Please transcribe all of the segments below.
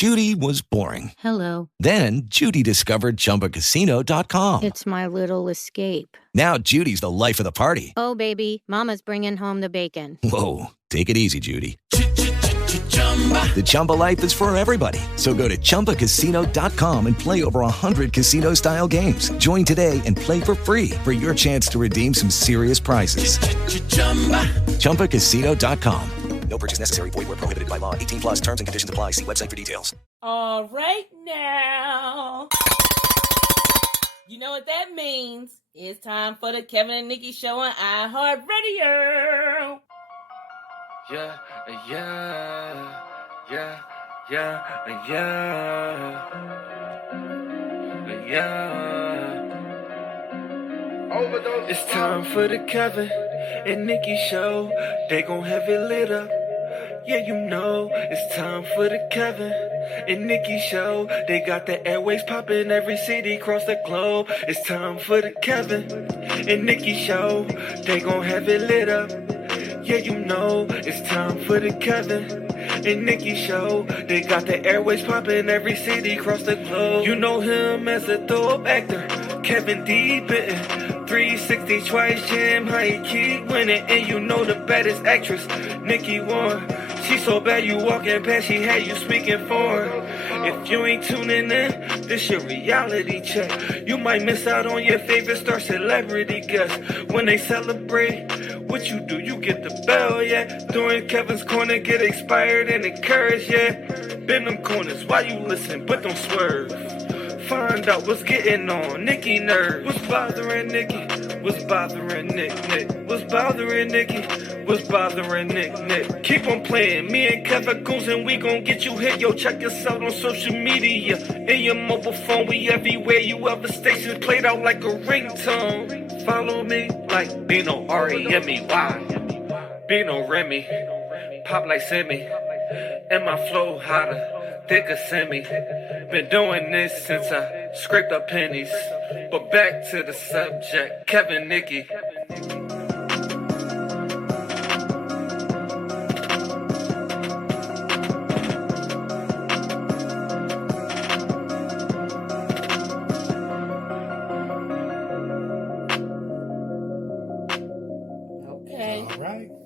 Judy was boring. Hello. Then Judy discovered ChumbaCasino.com. It's my little escape. Now Judy's the life of the party. Oh, baby, mama's bringing home the bacon. Whoa, take it easy, Judy. The Chumba life is for everybody. So go to ChumbaCasino.com and play over 100 casino-style games. Join today and play for free for your chance to redeem some serious prizes. ChumbaCasino.com. No purchase necessary. Void where prohibited by law. 18 plus terms and conditions apply. See website for details. All right now. You know what that means. It's time for the Kevin and Nikee show on iHeartRadio. Yeah, yeah, yeah, yeah, yeah, yeah. Overdose. It's time for the Kevin and Nikee show. They gon' have it lit up. Yeah, you know, it's time for the Kevin and Nikee show. They got the airways popping every city across the globe. It's time for the Kevin and Nikee show. They gon' have it lit up. Yeah, you know, it's time for the Kevin and Nikee show. They got the airways popping every city across the globe. You know him as a dope actor, Kevin D. Bitten. 360 twice jam, how he keep winning. And you know the baddest actress, Nikee won. She so bad you walking past, she had you speaking for her. If you ain't tuning in, this your reality check. You might miss out on your favorite star celebrity guest. When they celebrate, what you do, you get the bell, yeah. During Kevin's corner, get inspired and encouraged, yeah. Bend them corners while you listen, but don't swerve. Find out what's getting on Nikee nerves. What's bothering Nikee? What's bothering Nick? What's bothering Nikee? What's bothering Nick? Keep on playing. Me and Kevin goes and we gon' get you hit. Yo, check us out on social media. In your mobile phone, we everywhere. You ever stations played out like a ringtone. Follow me like Bino R-E-M-E-Y. Bino Remy. Pop like Semi. And my flow hotter. Thicker semi. Been doing this since I scraped up pennies. But back to the subject, Kevin Nikee.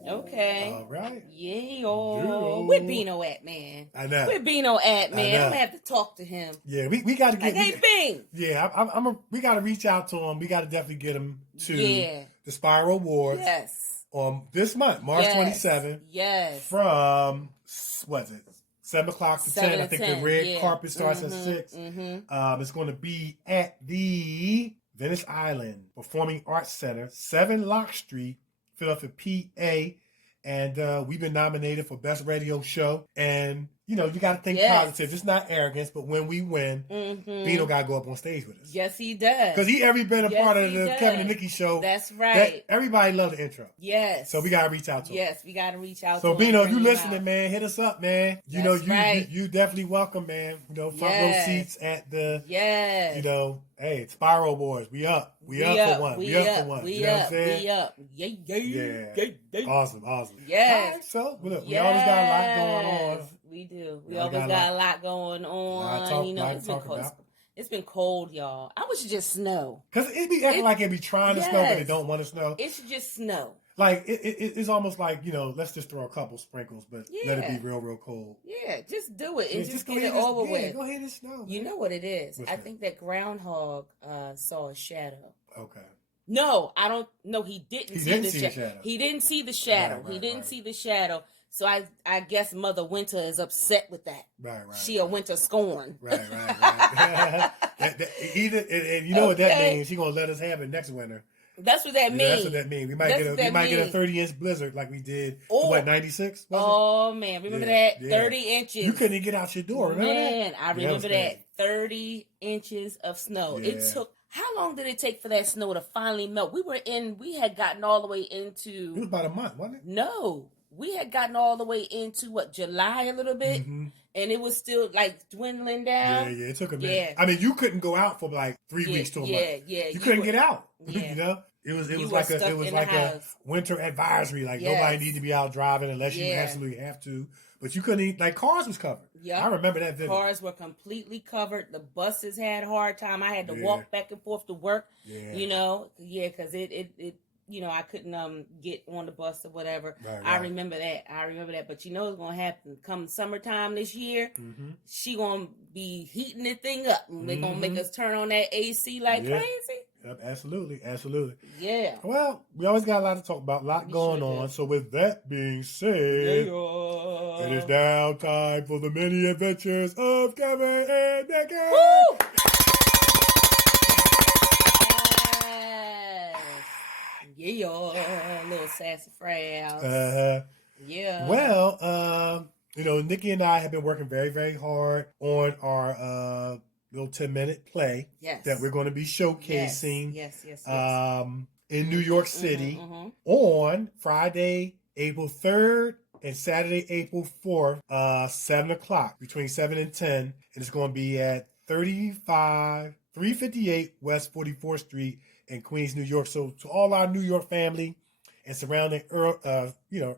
Okay. All right. Yeah. Where Bino at, man? I know. Where Bino at, man? I'm gonna have to talk to him. Yeah, we got to get. Hey, Bing. Yeah, we got to reach out to him. We got to definitely get him to the Spiral Awards. Yes. On this month, March 27th. Yes. From what's it? 7 o'clock to 10. I think the red carpet starts at 6. Mm-hmm. It's going to be at the Venice Island Performing Arts Center, 7 Lock Street, Philadelphia, PA. And we've been nominated for Best Radio Show. And, you know, you got to think positive. It's not arrogance, but when we win, Bino got to go up on stage with us. Yes, he does. Because he ever been a part of the Kevin and Nikee show. That's right. Everybody loved the intro. Yes. So we got to reach out to him. Yes, we got to reach out to him. So, Bino, if you listening, man, hit us up, man. You you definitely welcome, man. You know, front row seats at the, you know, hey, it's Spiral Awards. We up. We up for one. We up for one. You know what I'm saying? We up. Yeah. Awesome. Yes. Right, so, look, we always got a lot going on. We do. We always got a lot going on. You know, it's been cold, y'all. I wish it just snow. Because it be acting like it be trying to snow, but it don't want to snow. It should just snow. Like, it's almost like, you know, let's just throw a couple sprinkles, but let it be real, real cold. Yeah, just do it and just get it over with. Go ahead and snow. You know what it is. I think that groundhog saw a shadow. Okay. No, I don't. No, he didn't see the shadow. He didn't see the shadow. He didn't see the shadow. So I guess Mother Winter is upset with that. Right. She a winter scorn. Right. And you know what that means? She gonna let us have it next winter. That's what that means. That's what that means. We might get a 30-inch blizzard like we did. What, 96? Oh man, remember that 30 inches? You couldn't even get out your door. Remember that? I remember that 30 inches of snow. Yeah. It took. How long did it take for that snow to finally melt? We had gotten all the way into. It was about a month, wasn't it? No, we had gotten all the way into July a little bit. Mm-hmm. And it was still like dwindling down. Yeah, it took a minute. Yeah. I mean, you couldn't go out for like 3 weeks to a month. You couldn't get out. Yeah. You know? It was like a winter advisory. Like nobody need to be out driving unless you absolutely have to. But you couldn't cars was covered. Yeah, I remember that vividly. Cars were completely covered. The buses had a hard time. I had to walk back and forth to work. Yeah. Because it I couldn't get on the bus or whatever. Right. I remember that. But it's gonna happen come summertime this year. Mm-hmm. She gonna be heating the thing up. And they're gonna make us turn on that AC like crazy. Yep, absolutely. Yeah. Well, we always got a lot to talk about, a lot going on. So with that being said, it is now time for the mini adventures of Kevin and Nikee. Woo! Yeah, little sassafras. Yeah. Well, Nikee and I have been working very, very hard on our little 10-minute play that we're going to be showcasing yes. in New York City on Friday, April 3rd and Saturday, April 4th, 7 o'clock, between 7 and 10. And it's going to be at 358 West 44th Street in Queens, New York. So to all our New York family and surrounding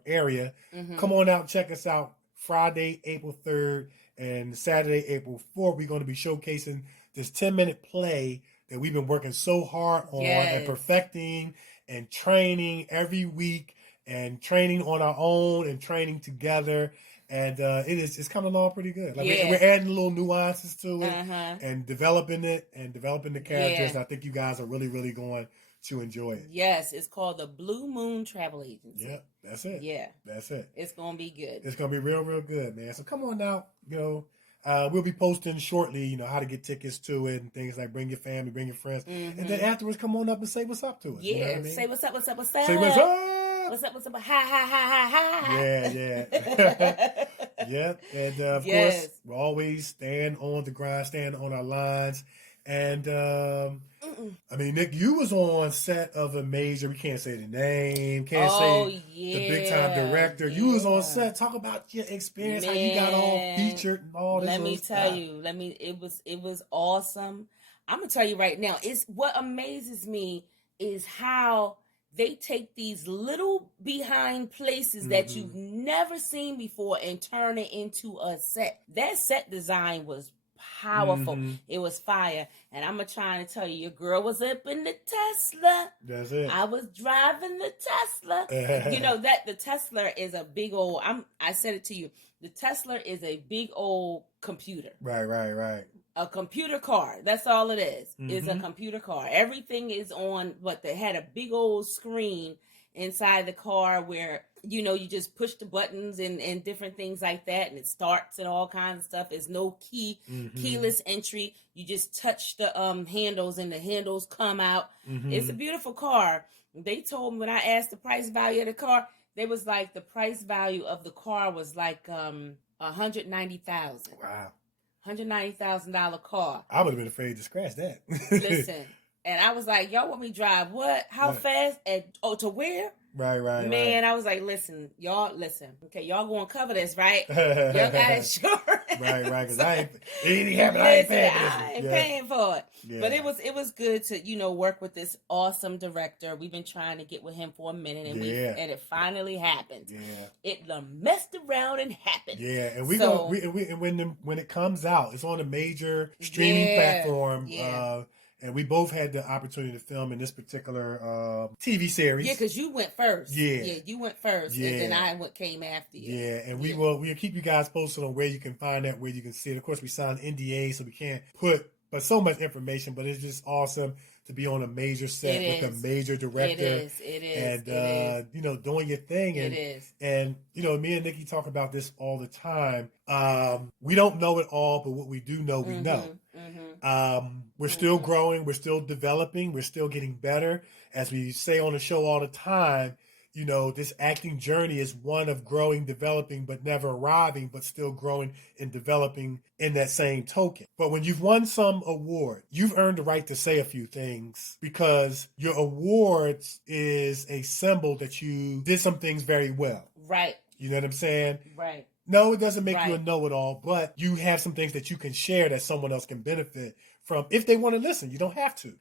area, come on out and check us out Friday, April 3rd and Saturday, April 4th. We're going to be showcasing this 10-minute play that we've been working so hard on and perfecting and training every week and training on our own and training together. And it's coming along pretty good. Like we're adding little nuances to it and developing it and developing the characters. And I think you guys are really, really going to enjoy it. Yes, it's called the Blue Moon Travel Agency. Yep, that's it. Yeah. That's it. It's going to be good. It's going to be real, real good, man. So come on out. We'll be posting shortly, how to get tickets to it and things like bring your family, bring your friends. And then afterwards, come on up and say what's up to us. Yeah, you know what I mean? Say what's up. Say what's up. What's up? Ha. Yeah. Yeah. And of course, we're always staying on the grind, staying on our lines. And Nick, you was on set of a major, we can't say the name, can't say the big time director. You was on set. Talk about your experience, how you got all featured and all this. Let me tell you, it was awesome. I'm gonna tell you right now, what amazes me is how they take these little behind places that you've never seen before and turn it into a set. That set design was powerful. It was fire. And I'm trying to tell you, your girl was up in the Tesla. That's it. I was driving the Tesla. The Tesla is a big old, I said it to you, the Tesla is a big old computer. Right. A computer car. That's all it is. It's a computer car. Everything is on, they had a big old screen inside the car where, you just push the buttons and different things like that. And it starts and all kinds of stuff. There's no keyless entry. You just touch the handles and the handles come out. It's a beautiful car. They told me when I asked the price value of the car, they was like, the price value of the car was like $190,000. Wow. $190,000 car. I would have been afraid to scratch that. Listen, and I was like, y'all want me to drive what? How fast? And to where? Right. Man, I was like, listen. Okay, y'all gonna cover this, right? Y'all got insurance. Right, because I ain't paying for it. Yeah. But it was good to, work with this awesome director. We've been trying to get with him for a minute, and it finally happened. Yeah. It messed around and happened. Yeah, and when it comes out, it's on a major streaming platform. Yeah. And we both had the opportunity to film in this particular TV series. Yeah, because you went first. Yeah, you went first, and then I came after you. Yeah, and we'll keep you guys posted on where you can find that, where you can see it. Of course, we signed NDA, so we can't put so much information, but it's just awesome to be on a major set with a major director. It is. And, doing your thing. And, it is. And, me and Nikee talk about this all the time. We don't know it all, but what we do know, we know. We're still growing. We're still developing. We're still getting better. As we say on the show all the time, this acting journey is one of growing, developing, but never arriving, but still growing and developing in that same token. But when you've won some award, you've earned the right to say a few things because your awards is a symbol that you did some things very well. Right. You know what I'm saying? Right. No, it doesn't make you a know-it-all, but you have some things that you can share that someone else can benefit from if they want to listen. You don't have to,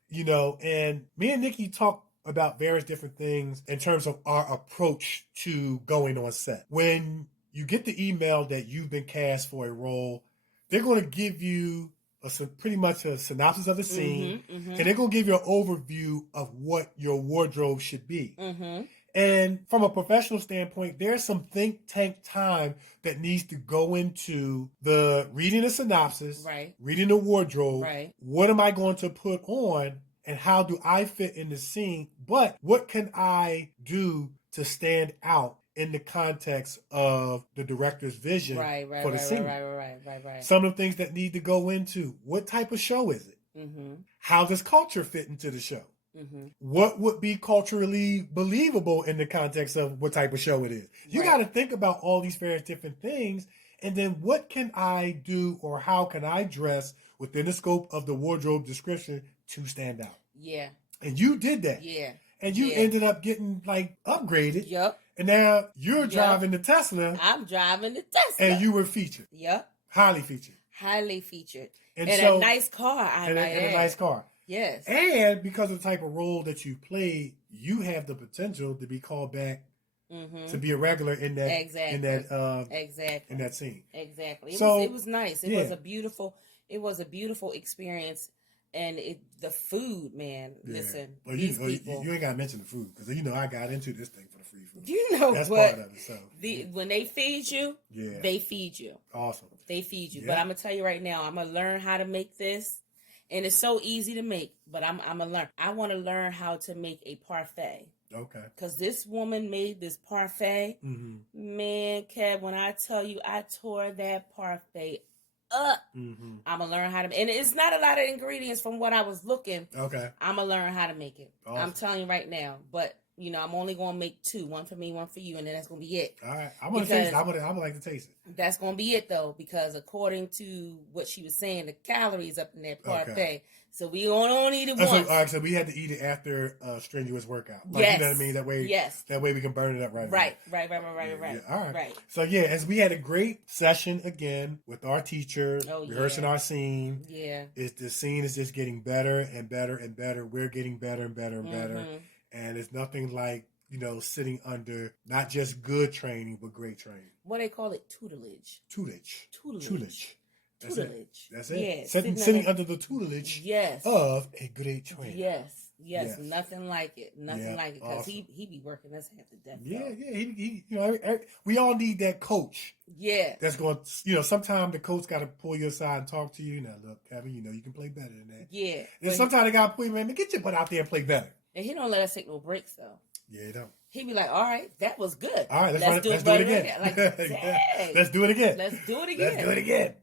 and me and Nikee talk about various different things in terms of our approach to going on set. When you get the email that you've been cast for a role, they're going to give you pretty much a synopsis of the scene, and they're going to give you an overview of what your wardrobe should be. And from a professional standpoint, there's some think tank time that needs to go into the reading the synopsis, right, reading the wardrobe, right. What am I going to put on, and how do I fit in the scene? But what can I do to stand out in the context of the director's vision for the scene? Right. Some of the things that need to go into, what type of show is it? How does culture fit into the show? What would be culturally believable in the context of what type of show it is? You got to think about all these various different things, and then what can I do or how can I dress within the scope of the wardrobe description to stand out? Yeah. And you did that. Yeah. And you ended up getting like upgraded. Yep. And now you're driving the Tesla. I'm driving the Tesla. And you were featured. Yep. Highly featured. Highly featured. And a nice car, and a nice car. Yes. And because of the type of role that you played, you have the potential to be called back to be a regular in that in that scene. Exactly. It was nice. It was a beautiful experience. And the food, man. Yeah. Listen, well, you ain't got to mention the food because I got into this thing for the free food. That's what? Part of it. So when they feed you, they feed you. Awesome. They feed you. Yeah. But I'm gonna tell you right now, I'm gonna learn how to make this. And it's so easy to make, but I'm gonna learn. I want to learn how to make a parfait. Okay. Because this woman made this parfait. Man, Kev, when I tell you, I tore that parfait up. I'm gonna learn how to, and it's not a lot of ingredients from what I was looking. Okay. I'm gonna learn how to make it. Awesome. I'm telling you right now, but. I'm only going to make 2. One for me, one for you, and then that's going to be it. All right. I'm going to taste it. I would like to taste it. That's going to be it, though, because according to what she was saying, the calories up in that parfait. Okay. So we only eat it once. All right, so we had to eat it after a strenuous workout. Like, you know what I mean? That way we can burn it up right away. Right. Yeah. All right. Right. So, as we had a great session again with our teacher, rehearsing our scene. Yeah. The scene is just getting better and better and better. We're getting better and better and better. And it's nothing like, sitting under not just good training, but great training. What they call it? Tutelage. That's it. Yeah, sitting under the tutelage of a great trainer. Yes. Nothing like it. Because awesome. he be working us half to death. Yeah. We all need that coach. Yeah. That's going to, sometimes the coach got to pull you aside and talk to you. Now, look, Kevin, you can play better than that. Yeah. And sometimes they got to pull you, man, get your butt out there and play better. And he don't let us take no breaks, though. Yeah, he don't. He be like, all right, that was good. All right, let's do it again. Like, dang. Let's do it again.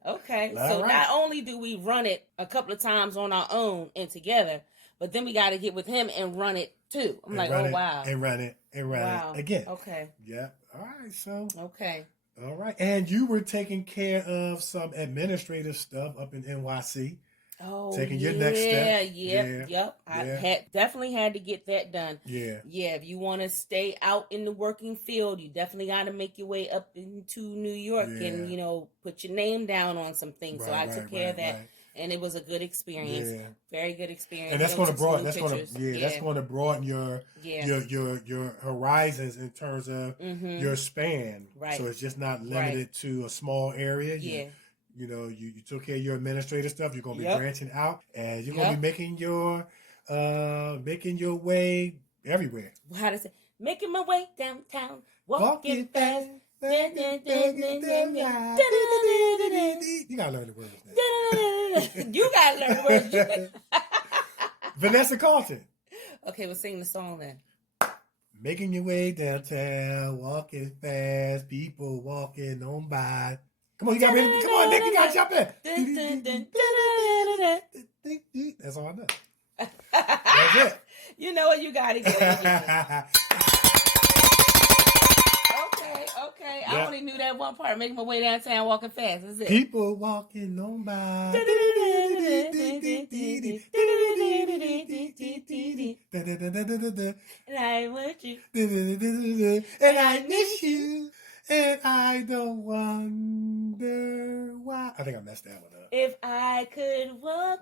Okay. All so not only do we run it a couple of times on our own and together, but then we got to get with him and run it, too. I'm like, oh, wow. And run it again. Okay. Yeah. All right, so. Okay. All right. And you were taking care of some administrative stuff up in NYC. Oh, taking your next step. Yep. I definitely had to get that done. Yeah. If you want to stay out in the working field, you definitely got to make your way up into New York and, put your name down on some things. So I took care of that. Right. And it was a good experience. Yeah. Very good experience. And that's going to broaden. That's going to broaden your horizons in terms of your span. Right. So it's just not limited to a small area. You took care of your administrative stuff. You're going to be branching out, and you're going to be making your way everywhere. How to say? Making my way downtown, walking fast. You gotta learn the words now. You gotta learn the words. Vanessa Carlton. Okay, we'll sing the song then. Making your way downtown, walking fast, people walking on by. Come on, you got ready. Come on, Nick, you gotta jump in. That's all I know. That's it. You know what you gotta get. Okay. I only knew that one part. Making my way downtown, walking fast. That's it. People walking on by. And I want you. And I miss you. And I don't wonder why. I think I messed that one up. If I could walk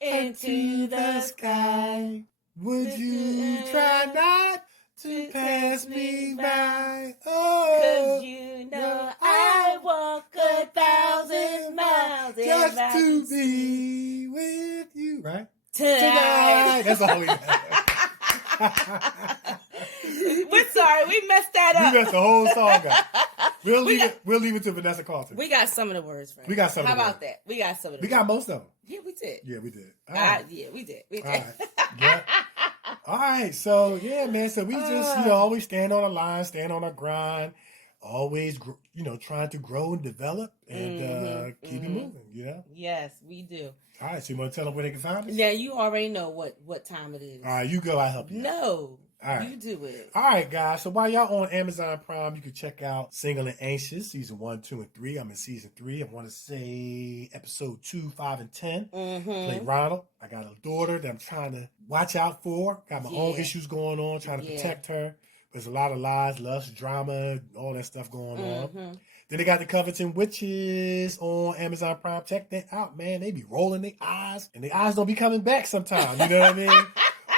into the sky. Would you try not to pass me by? Oh, 'Cause you know I walk 1,000 miles just if I to could be with you, right? tonight. That's all we have. We're sorry, we messed that up. We messed the whole song up. We'll leave it to Vanessa Carlton. We got some of the words, Frank. We got some. How of the about words. that? We got some of the We words. got most of them. Yeah, we did. Yeah, we did. All right. Yeah, we did. We did. All right. Yeah. All right. So yeah, man. So we just always stand on the line, stand on our grind, always trying to grow and develop and keep it moving. You know. Yes, we do. All right. So you want to tell them where they can find us? Now you already know what time it is. All right. You go. I'll help you. No. All right. You do it. All right, guys. So while y'all on Amazon Prime, you can check out Single and Anxious, season 1, 2, and 3. I'm in season 3. I want to say episode 2, 5, and 10. Play Ronald. I got a daughter that I'm trying to watch out for. Got my own issues going on, trying to protect her. There's a lot of lies, lust, drama, all that stuff going on. Then they got the Coveting Witches on Amazon Prime. Check that out, man. They be rolling their eyes, and their eyes don't be coming back sometimes. You know what I mean?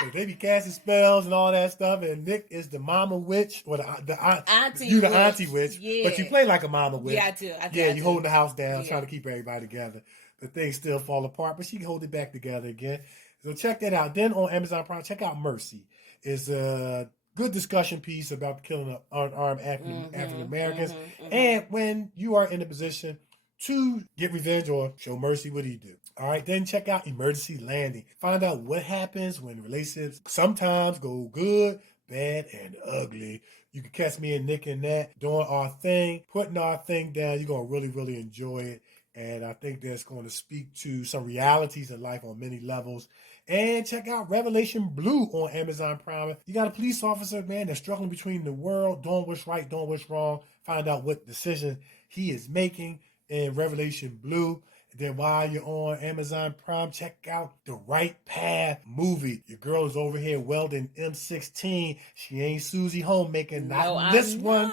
So they be casting spells and all that stuff, and Nick is the mama witch, or the auntie. You the witch. Auntie witch, but you play like a mama witch. Yeah, I do. You holding the house down, trying to keep everybody together. But things still fall apart, but she can hold it back together again. So check that out. Then on Amazon Prime, check out Mercy. It's a good discussion piece about the killing of unarmed African Americans, and when you are in a position to get revenge or show mercy, what do you do? All right, then check out Emergency Landing. Find out what happens when relationships sometimes go good, bad, and ugly. You can catch me and Nick in that, doing our thing, putting our thing down. You're going to really, really enjoy it. And I think that's going to speak to some realities in life on many levels. And check out Revelation Blue on Amazon Prime. You got a police officer, man, that's struggling between the world, doing what's right, doing what's wrong. Find out what decision he is making in Revelation Blue. And then while you're on Amazon Prime, check out The Right Path movie. Your girl is over here welding M16. She ain't Susie Homemaker, not this one.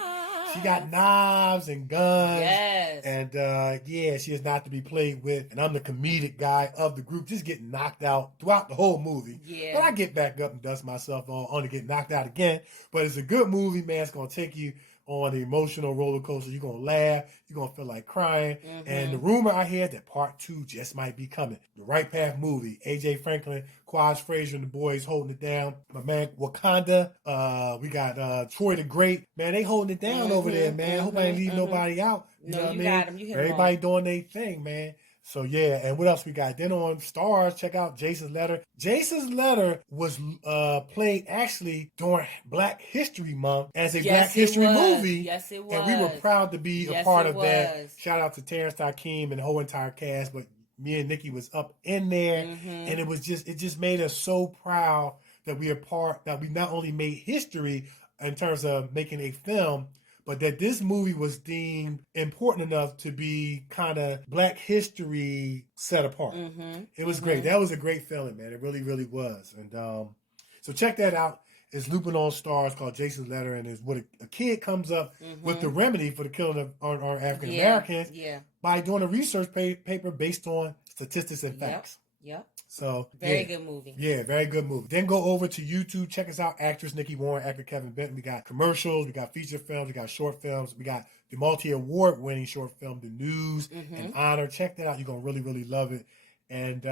She got knives and guns. Yes. And she is not to be played with. And I'm the comedic guy of the group, just getting knocked out throughout the whole movie. Yeah. But I get back up and dust myself off, only get knocked out again. But it's a good movie, man. It's going to take you on the emotional roller coaster. You're going to laugh. You're going to feel like crying. And the rumor I hear that part 2 just might be coming. The Right Path movie. A.J. Franklin, Quaj Frazier, and the boys holding it down. My man, Wakanda. We got Troy the Great. Man, they holding it down over there, man. Hope I ain't leave nobody out. You know what I mean? Got 'em. You Everybody doing their thing, man. So, yeah, and what else we got? Then on Stars, check out Jason's Letter. Jason's Letter was played actually during Black History Month as a Black History movie. Yes, it was. And we were proud to be a part of that. Shout out to Terrence Takeem and the whole entire cast. But me and Nikee was up in there. And it just made us so proud that we not only made history in terms of making a film, but that this movie was deemed important enough to be kind of Black history set apart. It was great. That was a great feeling, man. It really, really was. And so check that out. It's looping on Stars, called Jason's Letter, and it's what a kid comes up with the remedy for the killing of our African Americans by doing a research paper based on statistics and facts. Yep. So very good movie. Yeah, very good movie. Then go over to YouTube. Check us out. Actress Nikee Warren, actor Kevin Benton. We got commercials. We got feature films. We got short films. We got the multi-award winning short film, The News and Honor. Check that out. You're gonna really, really love it. And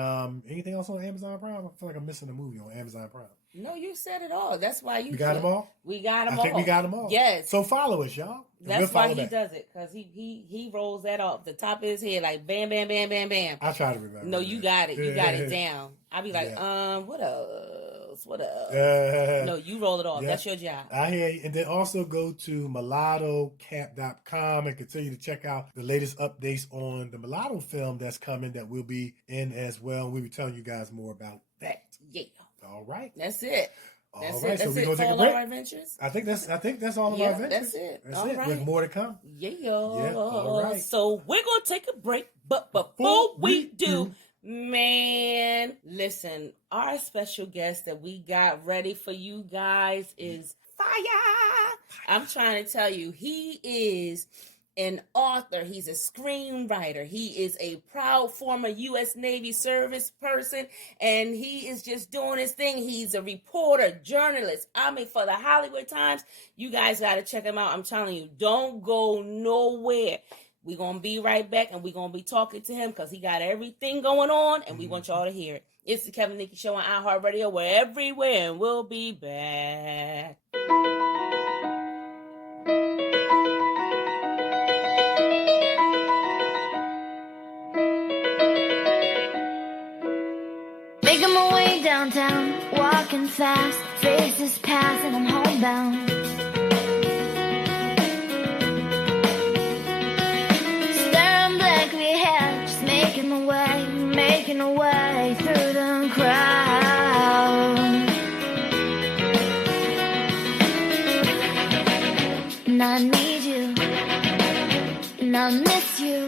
anything else on Amazon Prime? I feel like I'm missing a movie on Amazon Prime. No, you said it all. That's why you. We got them all. We got them all. I think we got them all. Yes. So follow us, y'all. That's why he does it, because he rolls that off the top of his head like bam, bam, bam, bam, bam. I try to remember. No, you got it. You got it down. I be like, what else? What else? No, you roll it off. That's your job. I hear you. And then also go to mulattocap.com and continue to check out the latest updates on the Mulatto film that's coming that we'll be in as well. We'll be telling you guys more about that. Yeah. All right. That's it. All right, so we're gonna take a all break. Our adventures. I think that's all of our adventures. That's it. That's all it. right. With more to come. Yeah. All right. So we're gonna take a break, but before we do, man, listen, our special guest that we got ready for you guys is fire. I'm trying to tell you, he is an author. He's a screenwriter. He is a proud former U.S. Navy service person, and he is just doing his thing. He's a reporter, journalist. I mean, for the Hollywood Times, you guys got to check him out. I'm telling you, don't go nowhere. We're going to be right back, and we're going to be talking to him because he got everything going on, and we want y'all to hear it. It's the Kevin Nikee Show on iHeartRadio. We're everywhere, and we'll be back. Making my way downtown, walking fast, faces pass and I'm homebound. Staring blankly ahead, just making my way through the crowd. And I need you, and I miss you,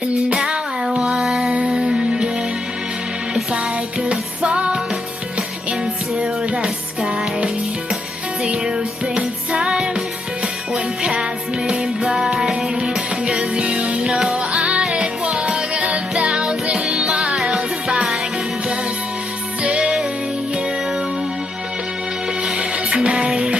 and now I wonder if I could fall into the sky. Do you think time would pass me by? 'Cause you know I'd walk 1,000 miles if I could just see you tonight.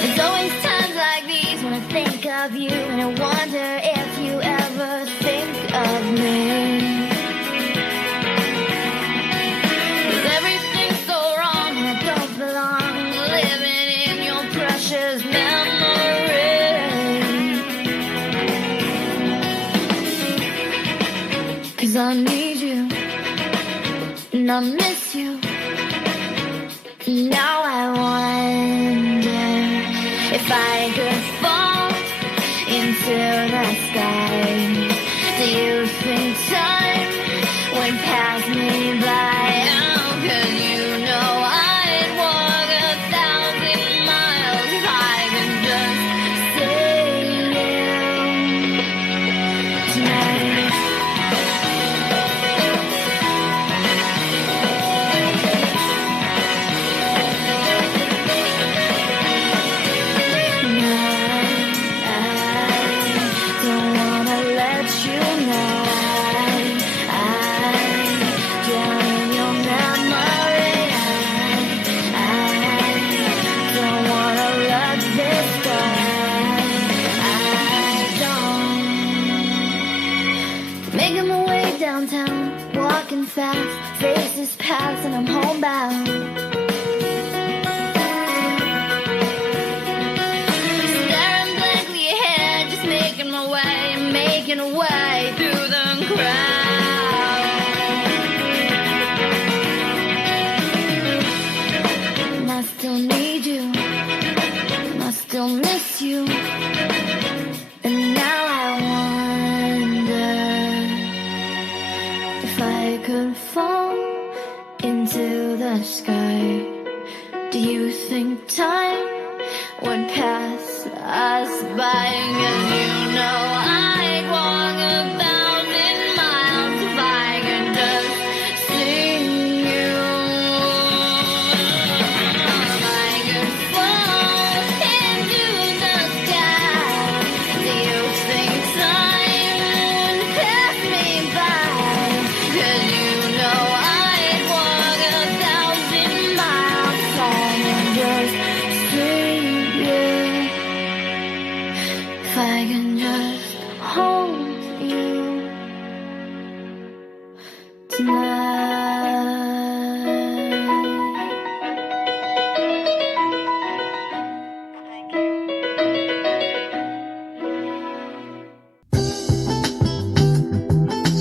There's always times like these when I think of you, and I wonder if you ever think of me. 'Cause everything's so wrong and I don't belong, living in your precious memory. 'Cause I need you and I miss you. Now I wonder if I could fall into the sky. Do you think time would pass me by? Oh, 'cause you know I'd walk 1,000 miles if I could just see you tonight. Making my way downtown, walking fast, faces pass and I'm homebound. Staring blankly ahead, just making my way through the crowd. And I still need you, and I still miss you, and now I wonder if I could fall into the sky. Do you think time would pass us by? 'Cause you know I'd walk 1,000 miles if I could just see you. If I could fall into the sky, do you think time would pass me by? 'Cause you know I'd walk 1,000 miles if I could just see you. If I can just hold you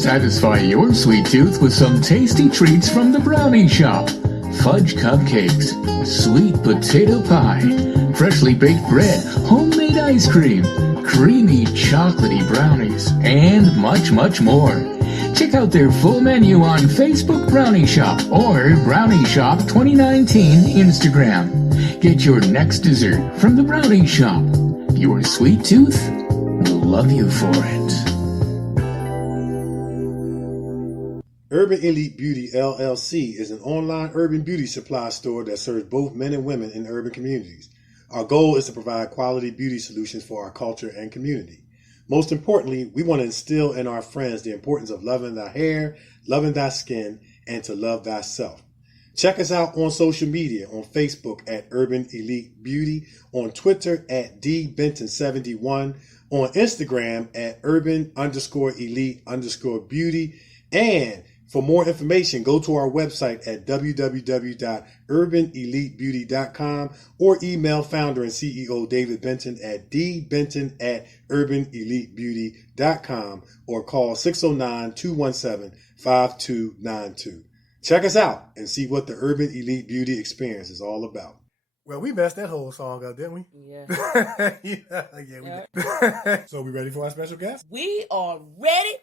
Satisfy your sweet tooth with some tasty treats from the Brownie Shop. Fudge cupcakes, sweet potato pie, freshly baked bread, homemade ice cream, creamy chocolatey brownies, and much, much more. Check out their full menu on Facebook Brownie Shop or Brownie Shop 2019 Instagram. Get your next dessert from the Brownie Shop. Your sweet tooth will love you for it. Urban Elite Beauty LLC is an online urban beauty supply store that serves both men and women in urban communities. Our goal is to provide quality beauty solutions for our culture and community. Most importantly, we want to instill in our friends the importance of loving thy hair, loving thy skin, and to love thyself. Check us out on social media, on Facebook at Urban Elite Beauty, on Twitter at dbenton71, on Instagram at urban_elite_beauty, and for more information, go to our website at www.urbanelitebeauty.com or email founder and CEO David Benton at dbenton@urbanelitebeauty.com or call 609-217-5292. Check us out and see what the Urban Elite Beauty experience is all about. Well, we messed that whole song up, didn't we? Yeah. We did. So we ready for our special guest? We are ready.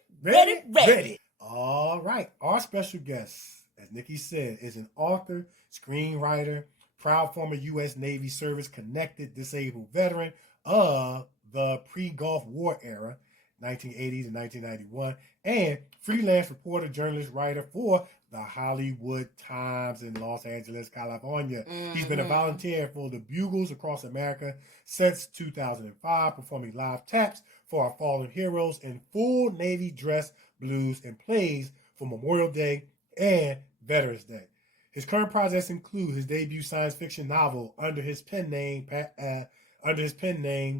All right. Our special guest, as Nikee said, is an author, screenwriter, proud former U.S. Navy service connected disabled veteran of the pre-Gulf War era, 1980 to 1991, and freelance reporter, journalist, writer for the Hollywood Times in Los Angeles, California. Mm-hmm. He's been a volunteer for the Bugles across America since 2005, performing live taps for our fallen heroes in full Navy dress, blues, and plays for Memorial Day and Veterans Day. His current projects include his debut science fiction novel under his pen name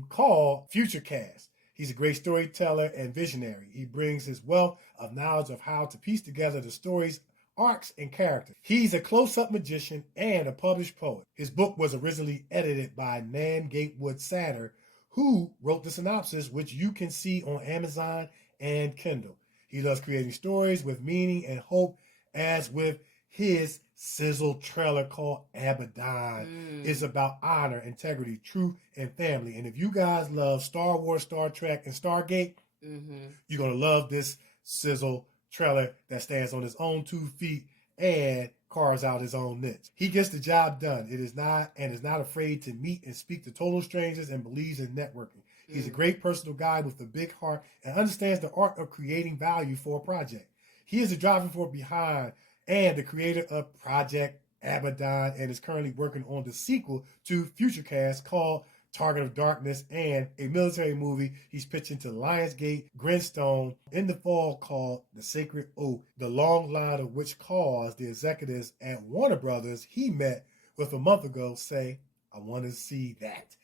called Future Cast. He's a great storyteller and visionary. He brings his wealth of knowledge of how to piece together the stories, arcs, and characters. He's a close-up magician and a published poet. His book was originally edited by Nan Gatewood Satter, who wrote the synopsis, which you can see on Amazon and Kindle. He loves creating stories with meaning and hope, as with his sizzle trailer called Abaddon. It's about honor, integrity, truth, and family. And if you guys love Star Wars, Star Trek, and Stargate, you're going to love this sizzle trailer that stands on his own 2 feet and carves out his own niche. He gets the job done. It is not afraid to meet and speak to total strangers and believes in networking. He's a great personal guy with a big heart and understands the art of creating value for a project. He is the driving force behind and the creator of Project Abaddon and is currently working on the sequel to Future Cast called Target of Darkness and a military movie he's pitching to Lionsgate, Grindstone in the fall called The Sacred Oath, the long line of which caused the executives at Warner Brothers he met with a month ago say, I want to see that.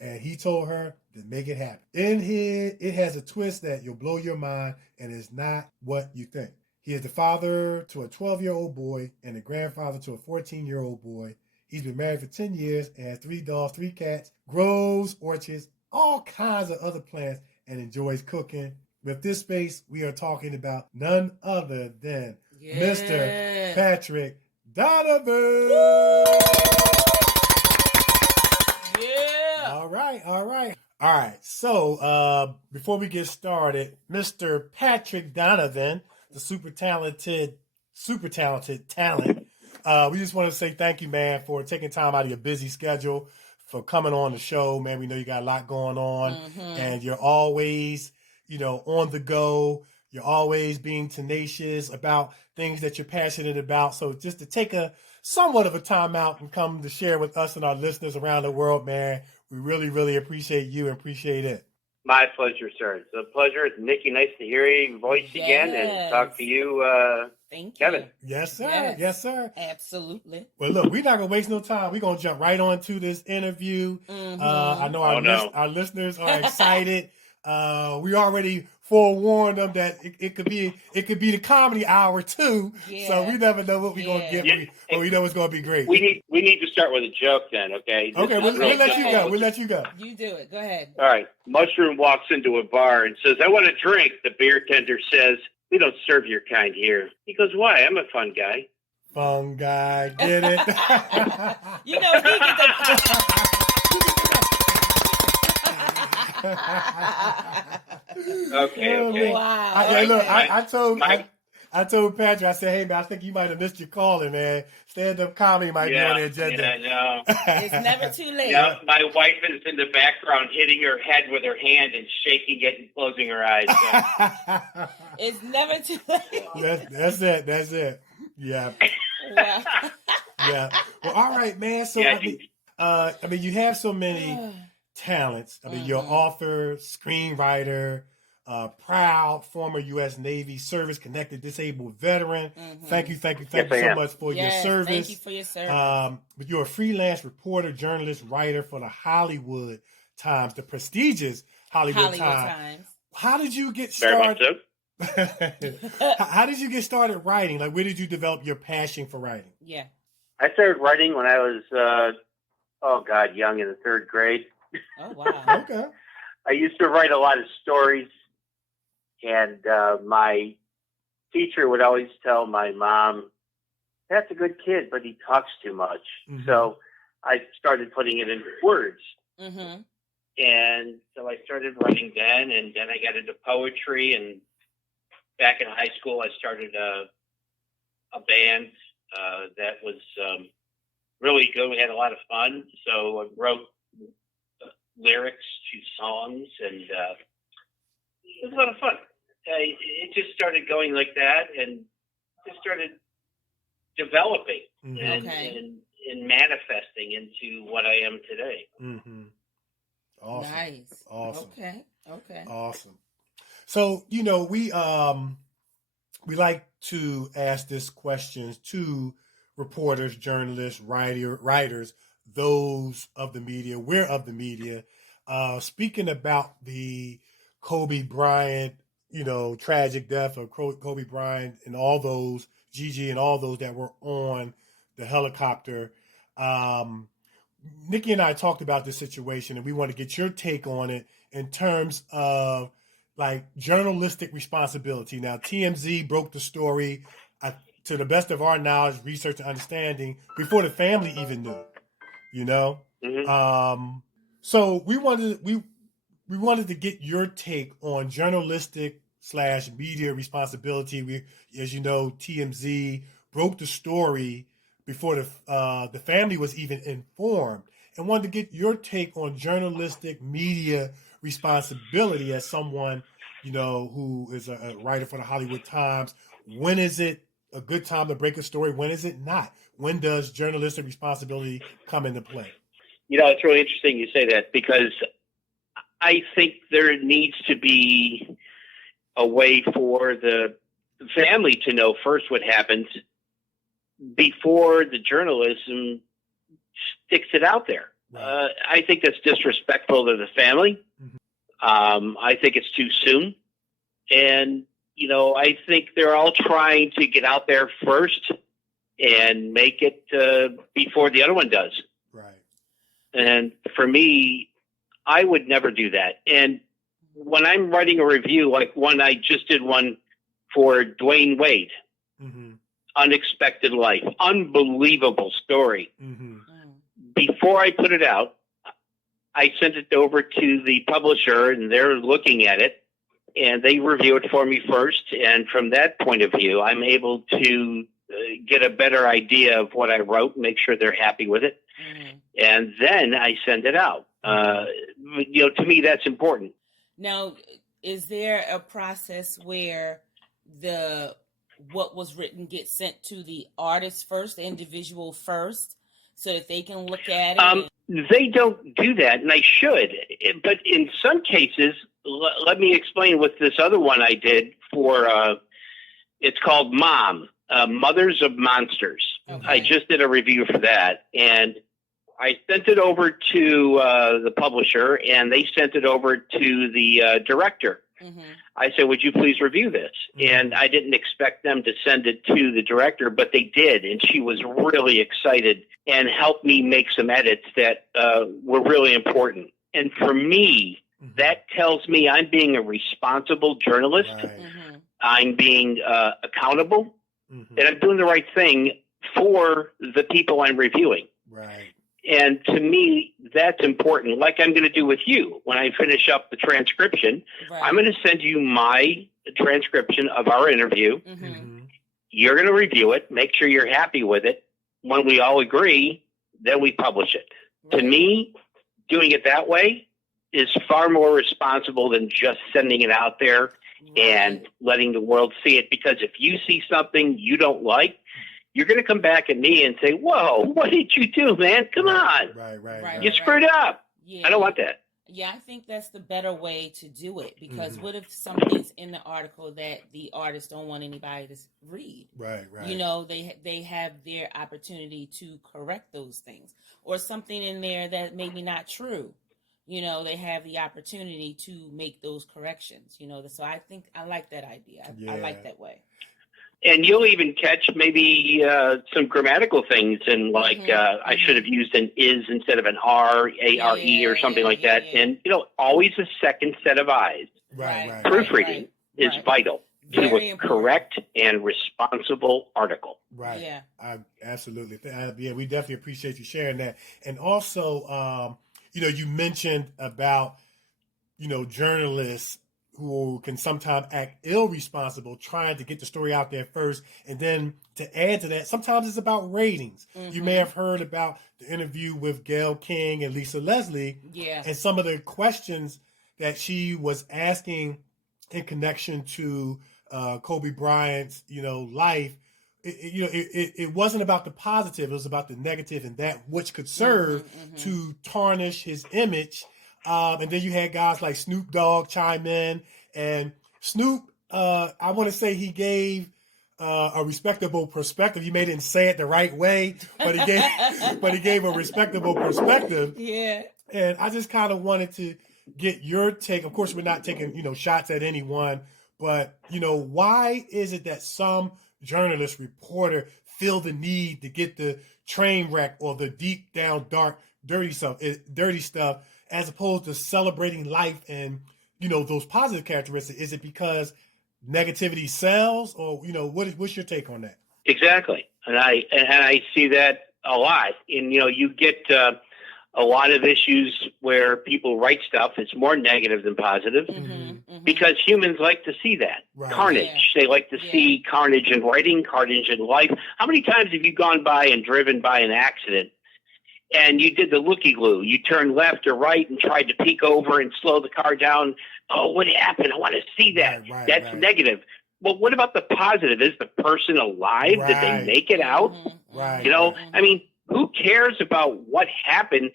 And he told her to make it happen. In here, it has a twist that you'll blow your mind and is not what you think. He is the father to a 12-year-old boy and the grandfather to a 14-year-old boy. He's been married for 10 years and has 3 dogs, 3 cats, grows orchards, all kinds of other plants, and enjoys cooking. With this space, we are talking about none other than Mr. Patrick Donovan. Woo! All right. So before we get started, Mr. Patrick Donovan, the super talented talent. We just want to say thank you, man, for taking time out of your busy schedule, for coming on the show, man. We know you got a lot going on, and you're always, on the go. You're always being tenacious about things that you're passionate about. So just to take somewhat of a time out and come to share with us and our listeners around the world, man, we really, really appreciate you and appreciate it. My pleasure, sir. It's a pleasure. Nikee, nice to hear your voice again and talk to you, Thank Kevin. You. Yes, sir. Yes, sir. Absolutely. Well, look, we're not going to waste no time. We're going to jump right on to this interview. I know our listeners are excited. We already forewarned them that it could be the comedy hour too. Yeah. So we never know what we're going to get, but we know it's going to be great. We need to start with a joke then, okay? Okay, we'll let you go. We'll let you go. You do it. Go ahead. All right. Mushroom walks into a bar and says, I want a drink. The beer tender says, we don't serve your kind here. He goes, why? I'm a fun guy. Fun guy. Get it? He gets Okay. Wow. I I told Patrick, I said, hey, man, I think you might have missed your calling, man. Stand-up comedy might be on the agenda. No. It's never too late. No, my wife is in the background hitting her head with her hand and shaking it and closing her eyes. So. It's never too late. That's it. Yeah. Wow. Yeah. Well, all right, man. So, I mean, you have so many talents. I mean, you're author, screenwriter, proud former U.S. Navy service-connected disabled veteran. Thank you so much for your service. Thank you for your service. But you're a freelance reporter, journalist, writer for the Hollywood Times, the prestigious Hollywood Times. How did you get started? Very much so. How did you get started writing? Like, where did you develop your passion for writing? Yeah. I started writing when I was, young in the third grade. Oh, wow. Okay. I used to write a lot of stories, and my teacher would always tell my mom, that's a good kid, but he talks too much. So I started putting it into words. And so I started writing then, and then I got into poetry, and back in high school, I started a band that was really good. We had a lot of fun. So I wrote lyrics to songs, and it was a lot of fun. It just started going like that, and just started developing and manifesting into what I am today. Awesome. Nice. Awesome. Okay. Awesome. So, you know, we like to ask this questions to reporters, journalists, writers, those of the media. We're of the media. Speaking about the Kobe Bryant, tragic death of Kobe Bryant and all those, Gigi and all those that were on the helicopter. Nikee and I talked about this situation, and we want to get your take on it in terms of like journalistic responsibility. Now, TMZ broke the story, to the best of our knowledge, research, and understanding, before the family even knew. So we wanted to get your take on journalistic/media responsibility. As you know, TMZ broke the story before the family was even informed, and wanted to get your take on journalistic media responsibility as someone, who is a writer for the Hollywood Times. When is it a good time to break a story? When is it not? When does journalistic responsibility come into play? It's really interesting you say that, because I think there needs to be a way for the family to know first what happens before the journalism sticks it out there. Right. I think that's disrespectful to the family. I think it's too soon. And, I think they're all trying to get out there first and make it before the other one does. Right. And for me, I would never do that. And when I'm writing a review, like I just did one for Dwayne Wade, Unexpected Life, unbelievable story. Before I put it out, I sent it over to the publisher, and they're looking at it, and they review it for me first. And from that point of view, I'm able to get a better idea of what I wrote, make sure they're happy with it. And then I send it out. To me, that's important. Now, is there a process where what was written gets sent to the artist first, the individual first, so that they can look at it? They don't do that, and they should. But in some cases, let me explain with this other one I did for, it's called Mom, Mothers of Monsters. Okay. I just did a review for that, and I sent it over to the publisher, and they sent it over to the director. I said, would you please review this? And I didn't expect them to send it to the director, but they did. And she was really excited and helped me make some edits that were really important. And for me, that tells me I'm being a responsible journalist. Right. I'm being accountable, and I'm doing the right thing for the people I'm reviewing. Right. And to me, that's important. Like I'm going to do with you when I finish up the transcription. Right. I'm going to send you my transcription of our interview, You're going to review it, make sure you're happy with it. When we all agree, then we publish it. Right. To me, doing it that way is far more responsible than just sending it out there and letting the world see it. Because if you see something you don't like, you're going to come back at me and say, whoa, what did you do, man? Come on. Right. You screwed up. Yeah. I don't want that. Yeah, I think that's the better way to do it, because what if something's in the article that the artists don't want anybody to read? Right. You know, they have their opportunity to correct those things, or something in there that maybe not true. You know, they have the opportunity to make those corrections. You know, so I think I like that idea. I like that way. And you'll even catch maybe some grammatical things, and like I should have used an is instead of an R-A-R-E or something like that. And, you know, always a second set of eyes. Right. Proofreading is vital to Very a correct and responsible article. Right. Yeah. Absolutely. We definitely appreciate you sharing that. And also, you know, you mentioned about, you know, journalists who can sometimes act irresponsible trying to get the story out there first. And then to add to that, sometimes it's about ratings. You may have heard about the interview with Gayle King and Lisa Leslie. Yeah. And some of the questions that she was asking in connection to Kobe Bryant's, you know, life. It wasn't about the positive. It was about the negative, and that which could serve to tarnish his image. And then you had guys like Snoop Dogg chime in, and Snoop, I want to say he gave a respectable perspective. He may didn't say it the right way, but he gave a respectable perspective. Yeah. And I just kind of wanted to get your take. Of course, we're not taking, you know, shots at anyone, but, you know, why is it that some journalist, reporter feel the need to get the train wreck or the deep down, dark, dirty stuff, as opposed to celebrating life and, you know, those positive characteristics? Is it because negativity sells, or, you know, what's your take on that? Exactly. And I see that a lot. And, you know, you get a lot of issues where people write stuff. It's more negative than positive because humans like to see that carnage. Yeah. They like to see carnage in writing, carnage in life. How many times have you gone by and driven by an accident and you did the looky-loo? You turned left or right and tried to peek over and slow the car down. Oh, what happened? I want to see that. That's negative. Well, what about the positive? Is the person alive? Did they make it out? You know, I mean, who cares about what happened?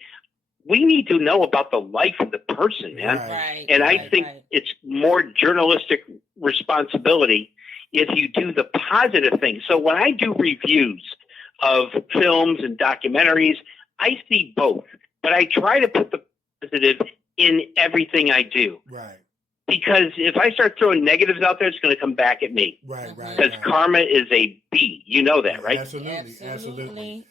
We need to know about the life of the person, man. And I think it's more journalistic responsibility if you do the positive thing. So when I do reviews of films and documentaries, I see both, but I try to put the positive in everything I do. Because if I start throwing negatives out there, it's going to come back at me. Because karma is a B. You know that, right? Absolutely.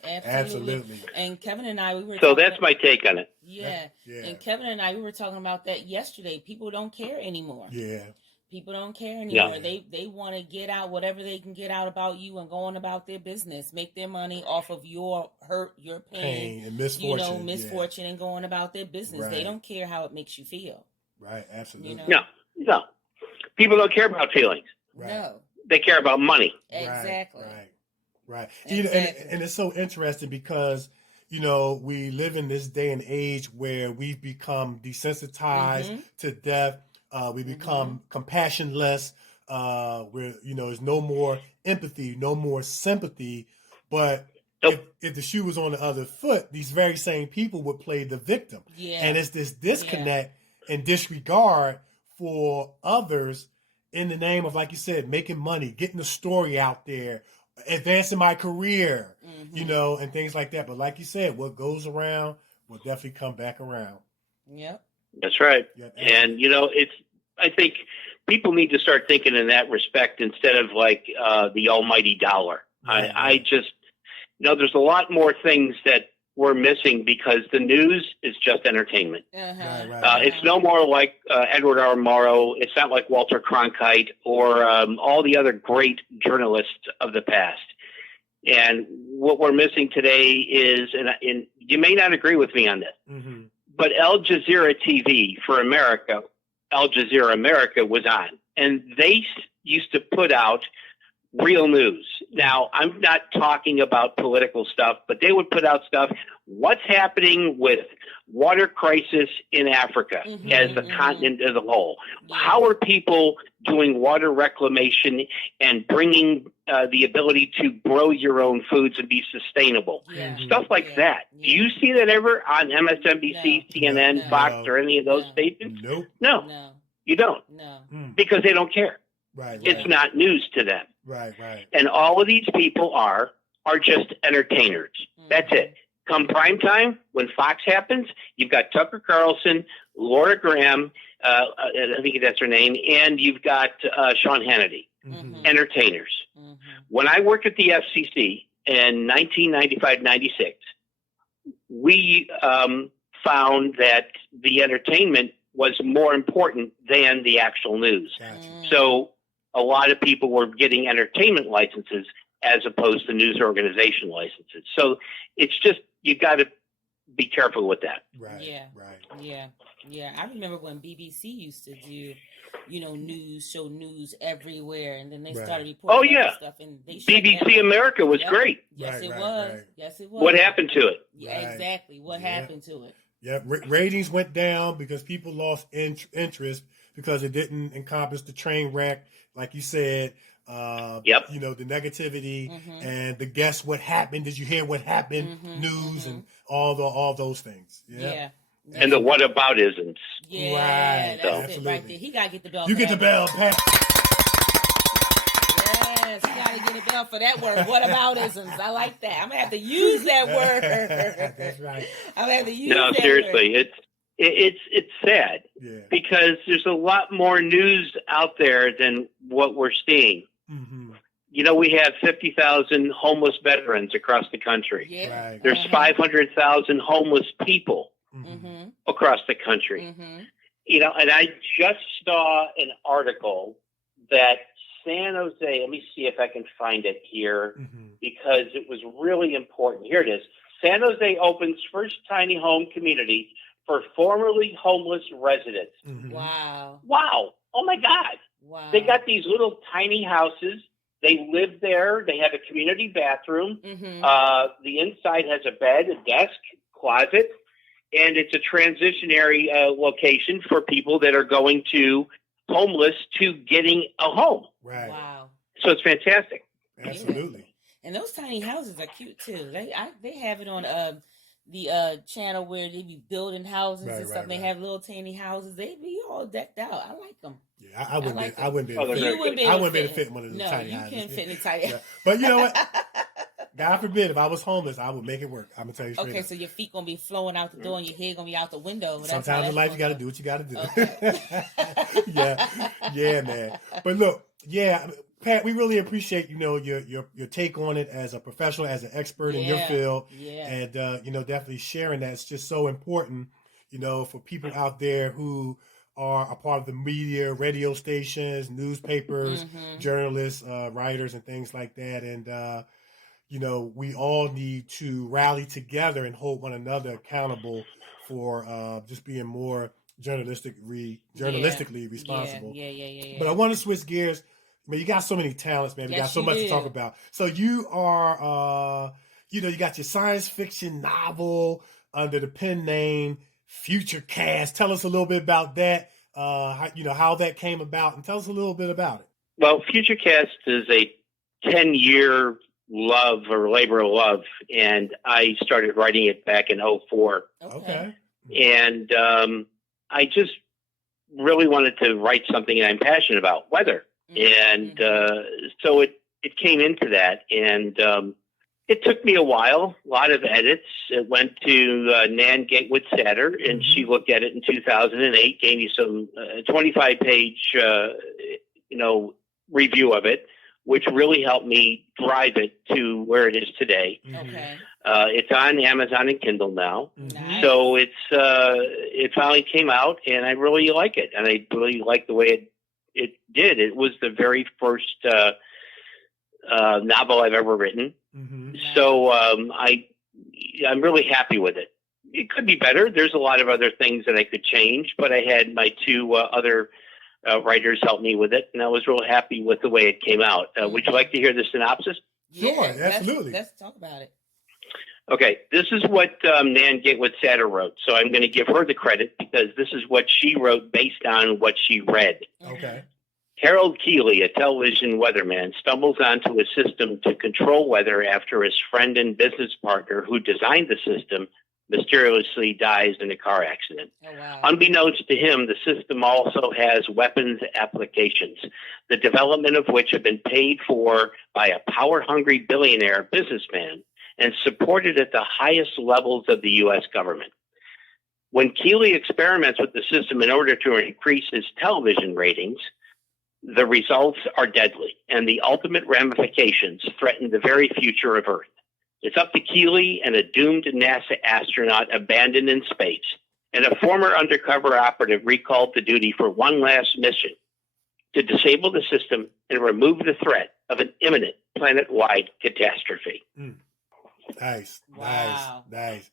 And Kevin and I, we were so that's my take on it. Yeah. And Kevin and I, we were talking about that yesterday. People don't care anymore. People don't care anymore. Yeah. They want to get out whatever they can get out about you and go on about their business, make their money off of your hurt, your pain and misfortune, you know, misfortune, and going about their business. They don't care how it makes you feel. Absolutely. You know? No. People don't care about feelings. No. They care about money. Exactly. You know, and it's so interesting because, you know, we live in this day and age where we've become desensitized to death. We become compassionless. Where, you know, there's no more empathy, no more sympathy. But if the shoe was on the other foot, these very same people would play the victim. And it's this disconnect and disregard for others in the name of, like you said, making money, getting the story out there, advancing my career, you know, and things like that. But like you said, what goes around will definitely come back around. That's right. And, you know, I think people need to start thinking in that respect instead of like the almighty dollar. I just, you know, there's a lot more things that we're missing because the news is just entertainment. It's no more like Edward R. Murrow. It's not like Walter Cronkite or all the other great journalists of the past. And what we're missing today is, and you may not agree with me on this, but Al Jazeera TV for America, Al Jazeera America was on. And they used to put out real news. Now, I'm not talking about political stuff, but they would put out stuff. What's happening with water crisis in Africa as a continent as a whole? How are people doing water reclamation and bringing the ability to grow your own foods and be sustainable? Stuff like that. Do you see that ever on MSNBC, CNN, Fox, or any of those stations? Nope. No, you don't. No. Because they don't care. Right. It's not news to them. Right. And all of these people are just entertainers. That's it. Come prime time, when Fox happens, you've got Tucker Carlson, Laura Graham, I think that's her name, and you've got Sean Hannity. Entertainers. When I worked at the FCC in 1995-96, we found that the entertainment was more important than the actual news. So a lot of people were getting entertainment licenses as opposed to news organization licenses. So it's just, you got to be careful with that. Yeah. I remember when BBC used to do, show news everywhere, and then they started reporting stuff. And they BBC America was great. Yes, it was. What happened to it? Yeah, exactly. What happened to it? Yeah, ratings went down because people lost interest because it didn't encompass the train wreck, like you said. The negativity and the guess what happened. Did you hear what happened? News and all those things. Yeah. And the whataboutisms. Yeah, that's it right there. He got to get the bell. You get the bell, Pat. Yes, he got to get a bell for that word. Whataboutisms. I like that. I'm going to have to use that word. That's right. I'm going to have to use that seriously, word. It's sad because there's a lot more news out there than what we're seeing. We have 50,000 homeless veterans across the country. There's 500,000 homeless people across the country. And I just saw an article that San Jose, let me see if I can find it here because it was really important. Here it is. San Jose opens first tiny home community for formerly homeless residents. Wow. Oh my God. Wow. They got these little tiny houses. They live there. They have a community bathroom. The inside has a bed, a desk, closet, and it's a transitionary location for people that are going to homeless to getting a home. Right. Wow. So it's fantastic. Absolutely. And those tiny houses are cute too. They have it on the channel where they be building houses and stuff. They have little tiny houses. They be all decked out. I like them. Yeah, I wouldn't be able to fit in one of those tiny houses. No, you can't fit in a tiny house. But you know what? God forbid, if I was homeless, I would make it work. I'm going to tell you straight up. So your feet going to be flowing out the door and your head going to be out the window. Sometimes in life, you got to do what you got to do. Okay. Yeah, man. But look, Pat, we really appreciate, your take on it as a professional, as an expert in your field. Yeah. And, definitely sharing that. It's just so important, for people out there who are a part of the media, radio stations, newspapers, journalists, writers, and things like that. And, we all need to rally together and hold one another accountable for just being more journalistically responsible. Yeah. But I want to switch gears. Man, you got so many talents, man. We got so much to talk about. So you are, you got your science fiction novel under the pen name Future Cast. Tell us a little bit about that, how that came about, and tell us a little bit about it. Well, Future Cast is a 10-year love or labor of love, and I started writing it back in 2004. Okay. And I just really wanted to write something I'm passionate about, weather. And so it came into that, and it took me a while, a lot of edits. It went to Nan Gatewood-Satter, and she looked at it in 2008, gave me some 25-page, review of it, which really helped me drive it to where it is today. Okay. It's on Amazon and Kindle now. Nice. So it finally came out, and I really like it, and I really like the way it did. It was the very first novel I've ever written. So I'm really happy with it. It could be better. There's a lot of other things that I could change, but I had my two other writers helped me with it, and I was real happy with the way it came out. Would you like to hear the synopsis? Sure, absolutely. Let's talk about it. Okay, this is what Nan Gatewitz-Satter wrote, so I'm going to give her the credit because this is what she wrote based on what she read. Okay. Harold Keeley, a television weatherman, stumbles onto a system to control weather after his friend and business partner who designed the system mysteriously dies in a car accident. Oh, wow. Unbeknownst to him, the system also has weapons applications, the development of which have been paid for by a power-hungry billionaire businessman and supported at the highest levels of the U.S. government. When Keeley experiments with the system in order to increase his television ratings, the results are deadly, and the ultimate ramifications threaten the very future of Earth. It's up to Keeley and a doomed NASA astronaut abandoned in space, and a former undercover operative recalled to duty for one last mission to disable the system and remove the threat of an imminent planet-wide catastrophe. Nice, Wow. nice.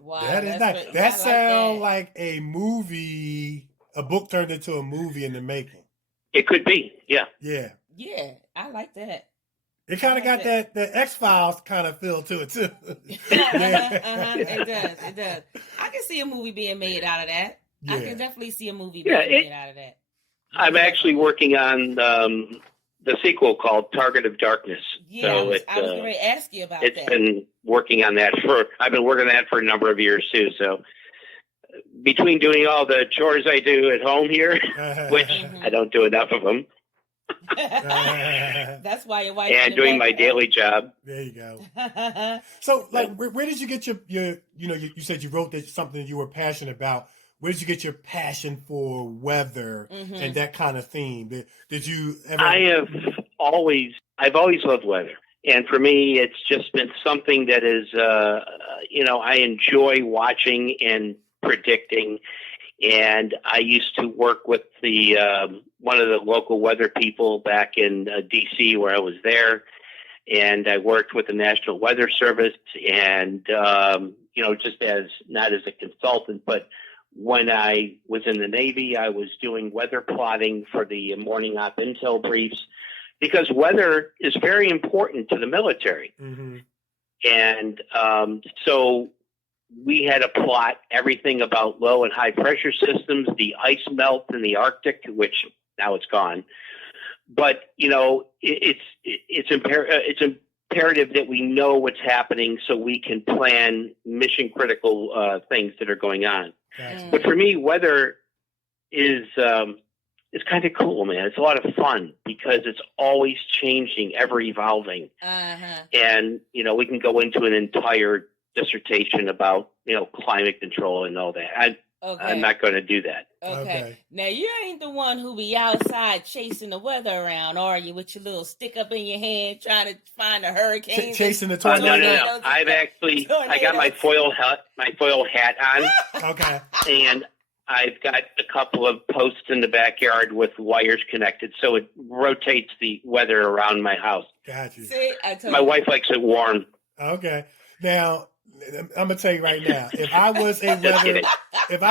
Wow, That is nice. That sounds like a movie, a book turned into a movie in the making. It could be, yeah. Yeah. Yeah, I like that. It kind of got that the X-Files kind of feel to it, too. It does. I can see a movie being made out of that. Yeah. I can definitely see a movie being made out of that. I'm actually working on the sequel called Target of Darkness. Yeah, so I was going to ask you about it's that. been working on that I've been working on that for a number of years too. So between doing all the chores I do at home here, which I don't do enough of them, that's why your wife and doing my daily job. There you go. So, like, where did you get your you said you wrote that something you were passionate about. Where did you get your passion for weather and that kind of theme? Did you ever? I've always loved weather. And for me, it's just been something that is, I enjoy watching and predicting. And I used to work with the one of the local weather people back in D.C. where I was there. And I worked with the National Weather Service and, just not as a consultant, but when I was in the Navy, I was doing weather plotting for the morning op intel briefs because weather is very important to the military. Mm-hmm. And so we had to plot everything about low and high pressure systems, the ice melt in the Arctic, which now it's gone. But, it's imperative that we know what's happening so we can plan mission critical things that are going on. Gotcha. But for me, weather is kind of cool, man. It's a lot of fun because it's always changing, ever evolving. And, we can go into an entire dissertation about, climate control and all that. I'm not going to do that. Okay. Now, you ain't the one who be outside chasing the weather around, are you, with your little stick up in your hand trying to find a hurricane? Chasing the tornado? No. I got my foil hat on. Okay. And I've got a couple of posts in the backyard with wires connected, so it rotates the weather around my house. Got you. See, my wife likes it warm. Okay. Now, I'm gonna tell you right now, if I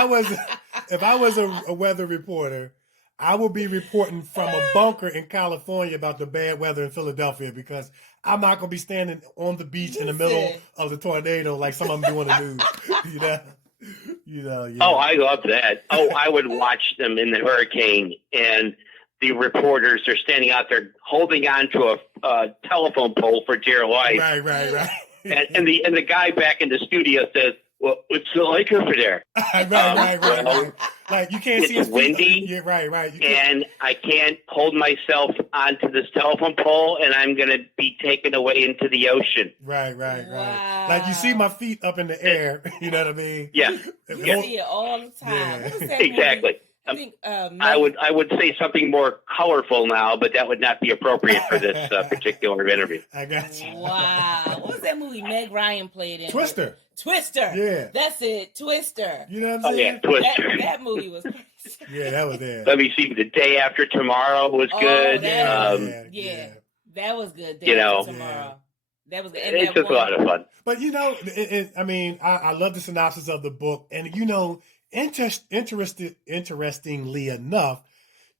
was a weather reporter, I would be reporting from a bunker in California about the bad weather in Philadelphia because I'm not gonna be standing on the beach in the middle of the tornado like some of them do on the news. Yeah. Oh, I love that. Oh, I would watch them in the hurricane, and the reporters are standing out there holding on to a telephone pole for dear life. Right. And the guy back in the studio says, "Well, what's it like over there?" Right. Like you can't see. It's windy. Yeah, right. And I can't hold myself onto this telephone pole, and I'm going to be taken away into the ocean. Right. Wow. Like you see my feet up in the air. You know what I mean? Yeah. You see it all the time. Yeah. What was that Exactly. movie? I think I would say something more colorful now, but that would not be appropriate for this particular interview. I got you. Wow. What was that movie Meg Ryan played in? Twister. Yeah. That's it. Twister. You know what I'm saying? Yeah, Twister. That movie was crazy. Yeah, that was there. Let me see. The Day After Tomorrow was good. Yeah. That was good. Day After Tomorrow. That was good. And it's just a lot of fun. But I love the synopsis of the book, and interestingly enough,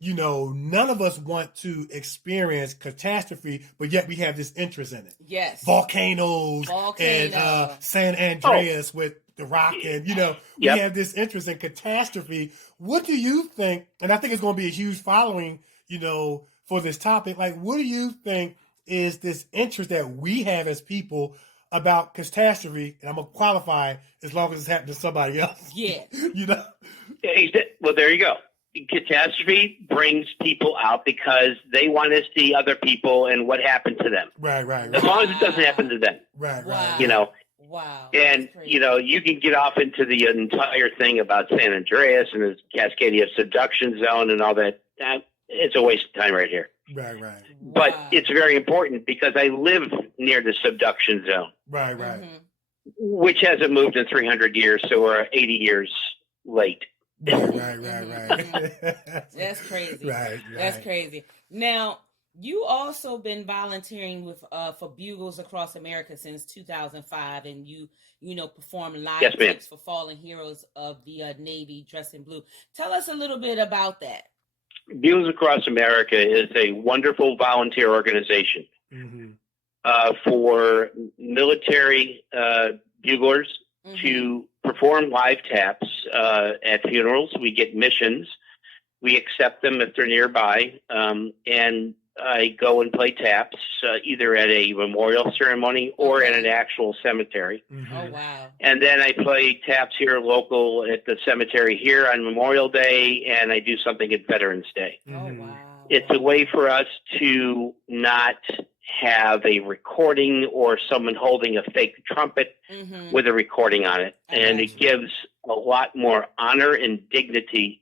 none of us want to experience catastrophe, but yet we have this interest in it. Yes. Volcanoes. And San Andreas with The Rock, and we have this interest in catastrophe. What do you think? And I think it's going to be a huge following, for this topic. Like, what do you think is this interest that we have as people about catastrophe? And I'm gonna qualify as long as it's happening to somebody else. Yeah. Well, there you go. Catastrophe brings people out because they want to see other people and what happened to them. Right. As long as it doesn't happen to them. Right. Wow. And, you can get off into the entire thing about San Andreas and the Cascadia subduction zone and all that. It's a waste of time right here. Right. But it's very important because I live near the subduction zone. Right. Mm-hmm. Which hasn't moved in 300 years, so we're 80 years late. Right. That's crazy. Right. That's crazy. Now, you also been volunteering with for Bugles Across America since 2005, and you perform live tapes for fallen heroes of the Navy dressed in blue. Tell us a little bit about that. Bugles Across America is a wonderful volunteer organization for military buglers to perform live taps at funerals. We get missions. We accept them if they're nearby, and I go and play taps either at a memorial ceremony or at an actual cemetery. Oh, wow. And then I play taps here local at the cemetery here on Memorial Day, and I do something at Veterans Day. Oh, wow. It's a way for us to not have a recording or someone holding a fake trumpet with a recording on it. And it gives a lot more honor and dignity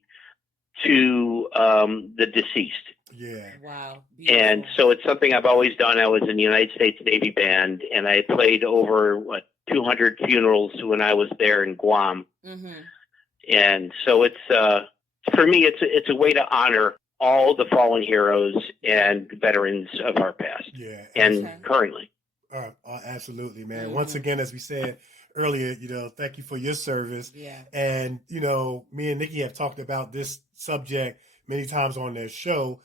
to the deceased. Yeah. Wow. Beautiful. And so it's something I've always done. I was in the United States Navy Band, and I played over 200 funerals when I was there in Guam. And so it's for me, it's a way to honor all the fallen heroes and veterans of our past. Yeah. And currently. Absolutely, man. Once again, as we said earlier, thank you for your service. Yeah. And, me and Nikki have talked about this subject many times on their show.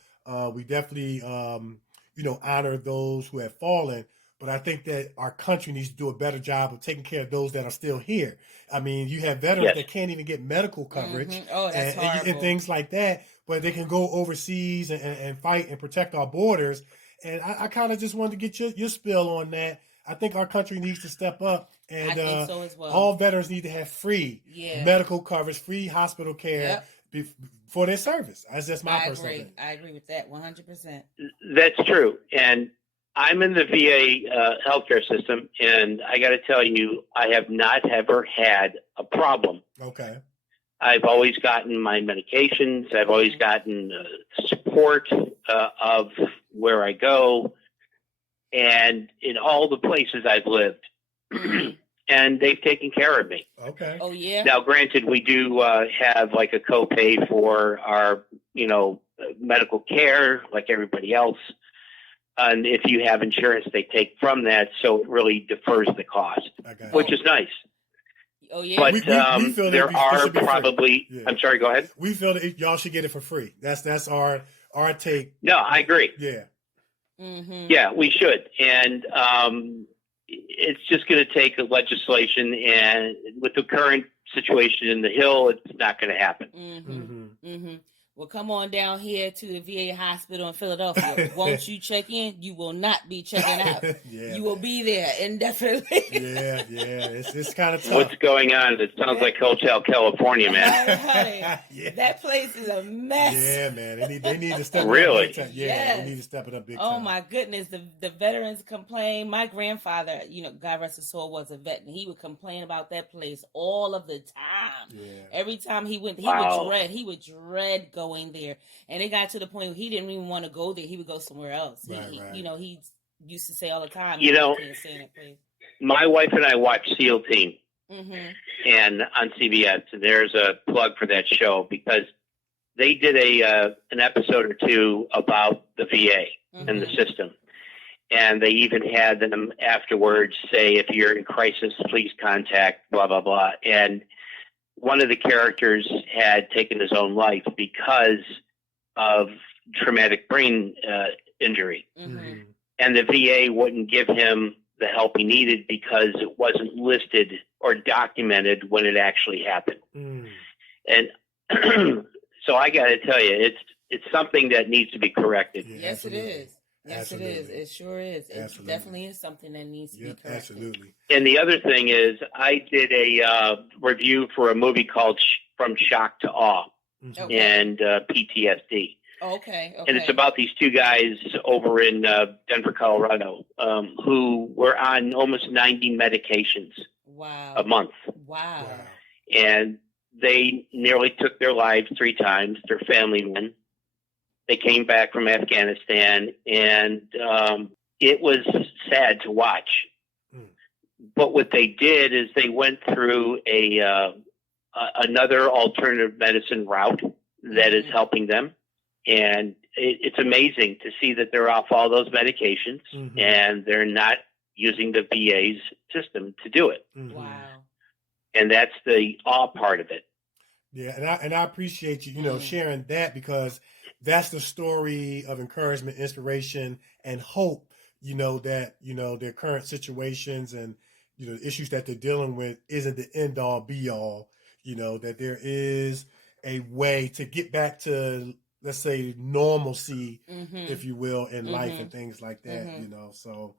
We definitely, honor those who have fallen. But I think that our country needs to do a better job of taking care of those that are still here. I mean, you have veterans that can't even get medical coverage and things like that, but they can go overseas and fight and protect our borders. And I kind of just wanted to get your spill on that. I think our country needs to step up, and I think so as well. All veterans need to have free medical coverage, free hospital care for their service. That's just my personal opinion. I agree with that 100%. That's true. And I'm in the VA healthcare system, and I got to tell you, I have not ever had a problem. Okay. I've always gotten my medications. I've always gotten support of where I go, and in all the places I've lived. And they've taken care of me. Okay. Oh, yeah. Now, granted, we do have like a copay for our, medical care like everybody else. And if you have insurance, they take from that. So it really defers the cost, which is nice. Oh, yeah. But we feel there are probably, I'm sorry, go ahead. We feel that y'all should get it for free. That's our take. No, I agree. Yeah. Yeah, we should. And it's just going to take a legislation, and with the current situation in the Hill, it's not going to happen. Well, come on down here to the VA hospital in Philadelphia. Won't you check in? You will not be checking out. You will be there indefinitely. Yeah. It's kind of tough. What's going on? It sounds like Hotel California, man. Honey, that place is a mess. Yeah, man. They need to step really? it up big time. Yeah, they need to step it up big time. Oh, my goodness. The veterans complain. My grandfather, God rest his soul, was a vet, and he would complain about that place all of the time. Yeah. Every time he went, he would dread going there, and it got to the point where he didn't even want to go there. He would go somewhere else. He used to say all the time, can't stay in that place. My wife and I watch SEAL Team and on CBS, and there's a plug for that show because they did an episode or two about the VA and the system, and they even had them afterwards say, if you're in crisis, please contact blah blah blah. And one of the characters had taken his own life because of traumatic brain injury. Mm-hmm. And the VA wouldn't give him the help he needed because it wasn't listed or documented when it actually happened. And so I got to tell you, it's something that needs to be corrected. Yeah, Yes, absolutely. it is. Yes, Absolutely. it is. It sure is. It Absolutely. definitely is something that needs to be corrected. Absolutely. And the other thing is, I did a review for a movie called From Shock to Awe Okay. and PTSD. Okay. And it's about these two guys over in Denver, Colorado, who were on almost 90 medications a month. Wow. And they nearly took their lives 3 times. Their family men. They came back from Afghanistan, and it was sad to watch. But what they did is they went through another alternative medicine route that is helping them. And it's amazing to see that they're off all those medications and they're not using the VA's system to do it. Wow. And that's the awe part of it. Yeah, and I appreciate you, sharing that, because that's the story of encouragement, inspiration, and hope, that, their current situations and, the issues that they're dealing with isn't the end all be all, that there is a way to get back to, let's say, normalcy, if you will, in life and things like that, so.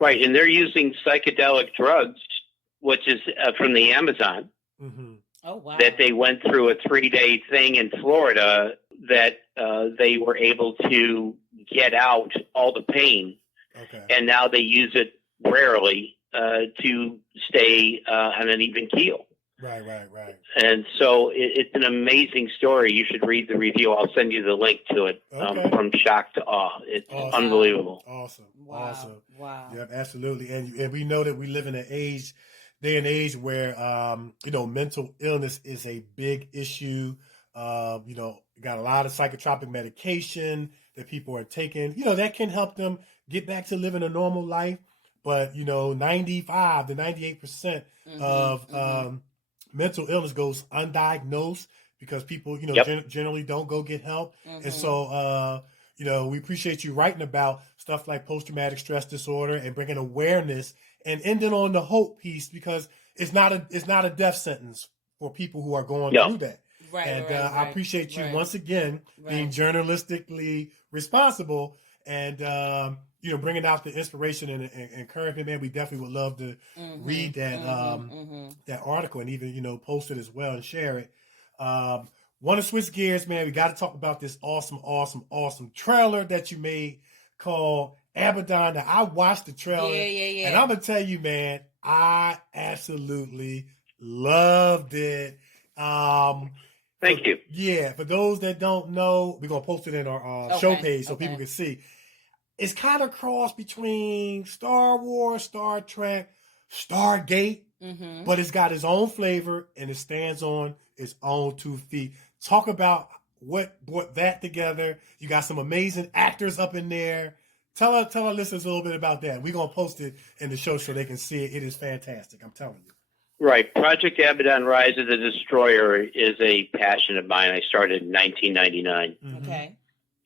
Right. And they're using psychedelic drugs, which is from the Amazon. Oh, wow. That they went through a 3-day thing in Florida that they were able to get out all the pain. Okay. And now they use it rarely to stay on an even keel. Right. And so it's an amazing story. You should read the review. I'll send you the link to it. From Shock to Awe. It's unbelievable. Awesome. Wow. Yeah, absolutely. And we know that we live in an day and age where, mental illness is a big issue. Got a lot of psychotropic medication that people are taking, that can help them get back to living a normal life. But, 95 to 98% of mental illness goes undiagnosed because people, generally don't go get help. And so, we appreciate you writing about stuff like post-traumatic stress disorder and bringing awareness and ending on the hope piece, because it's not a death sentence for people who are going through that. Right. I appreciate you once again being journalistically responsible and, bringing out the inspiration and encouragement. Man, we definitely would love to read that that article and even, post it as well and share it. Want to switch gears, man. We got to talk about this awesome trailer that you made called Abaddon. Now, I watched the trailer, and I'm going to tell you, man, I absolutely loved it. Thank you. Yeah, for those that don't know, we're going to post it in our show page so people can see. It's kind of cross between Star Wars, Star Trek, Stargate, but it's got its own flavor and it stands on its own 2 feet. Talk about what brought that together. You got some amazing actors up in there. Tell our listeners a little bit about that. We're going to post it in the show so they can see it. It is fantastic. I'm telling you. Right. Project Abaddon Rise of the Destroyer is a passion of mine. I started in 1999. Okay.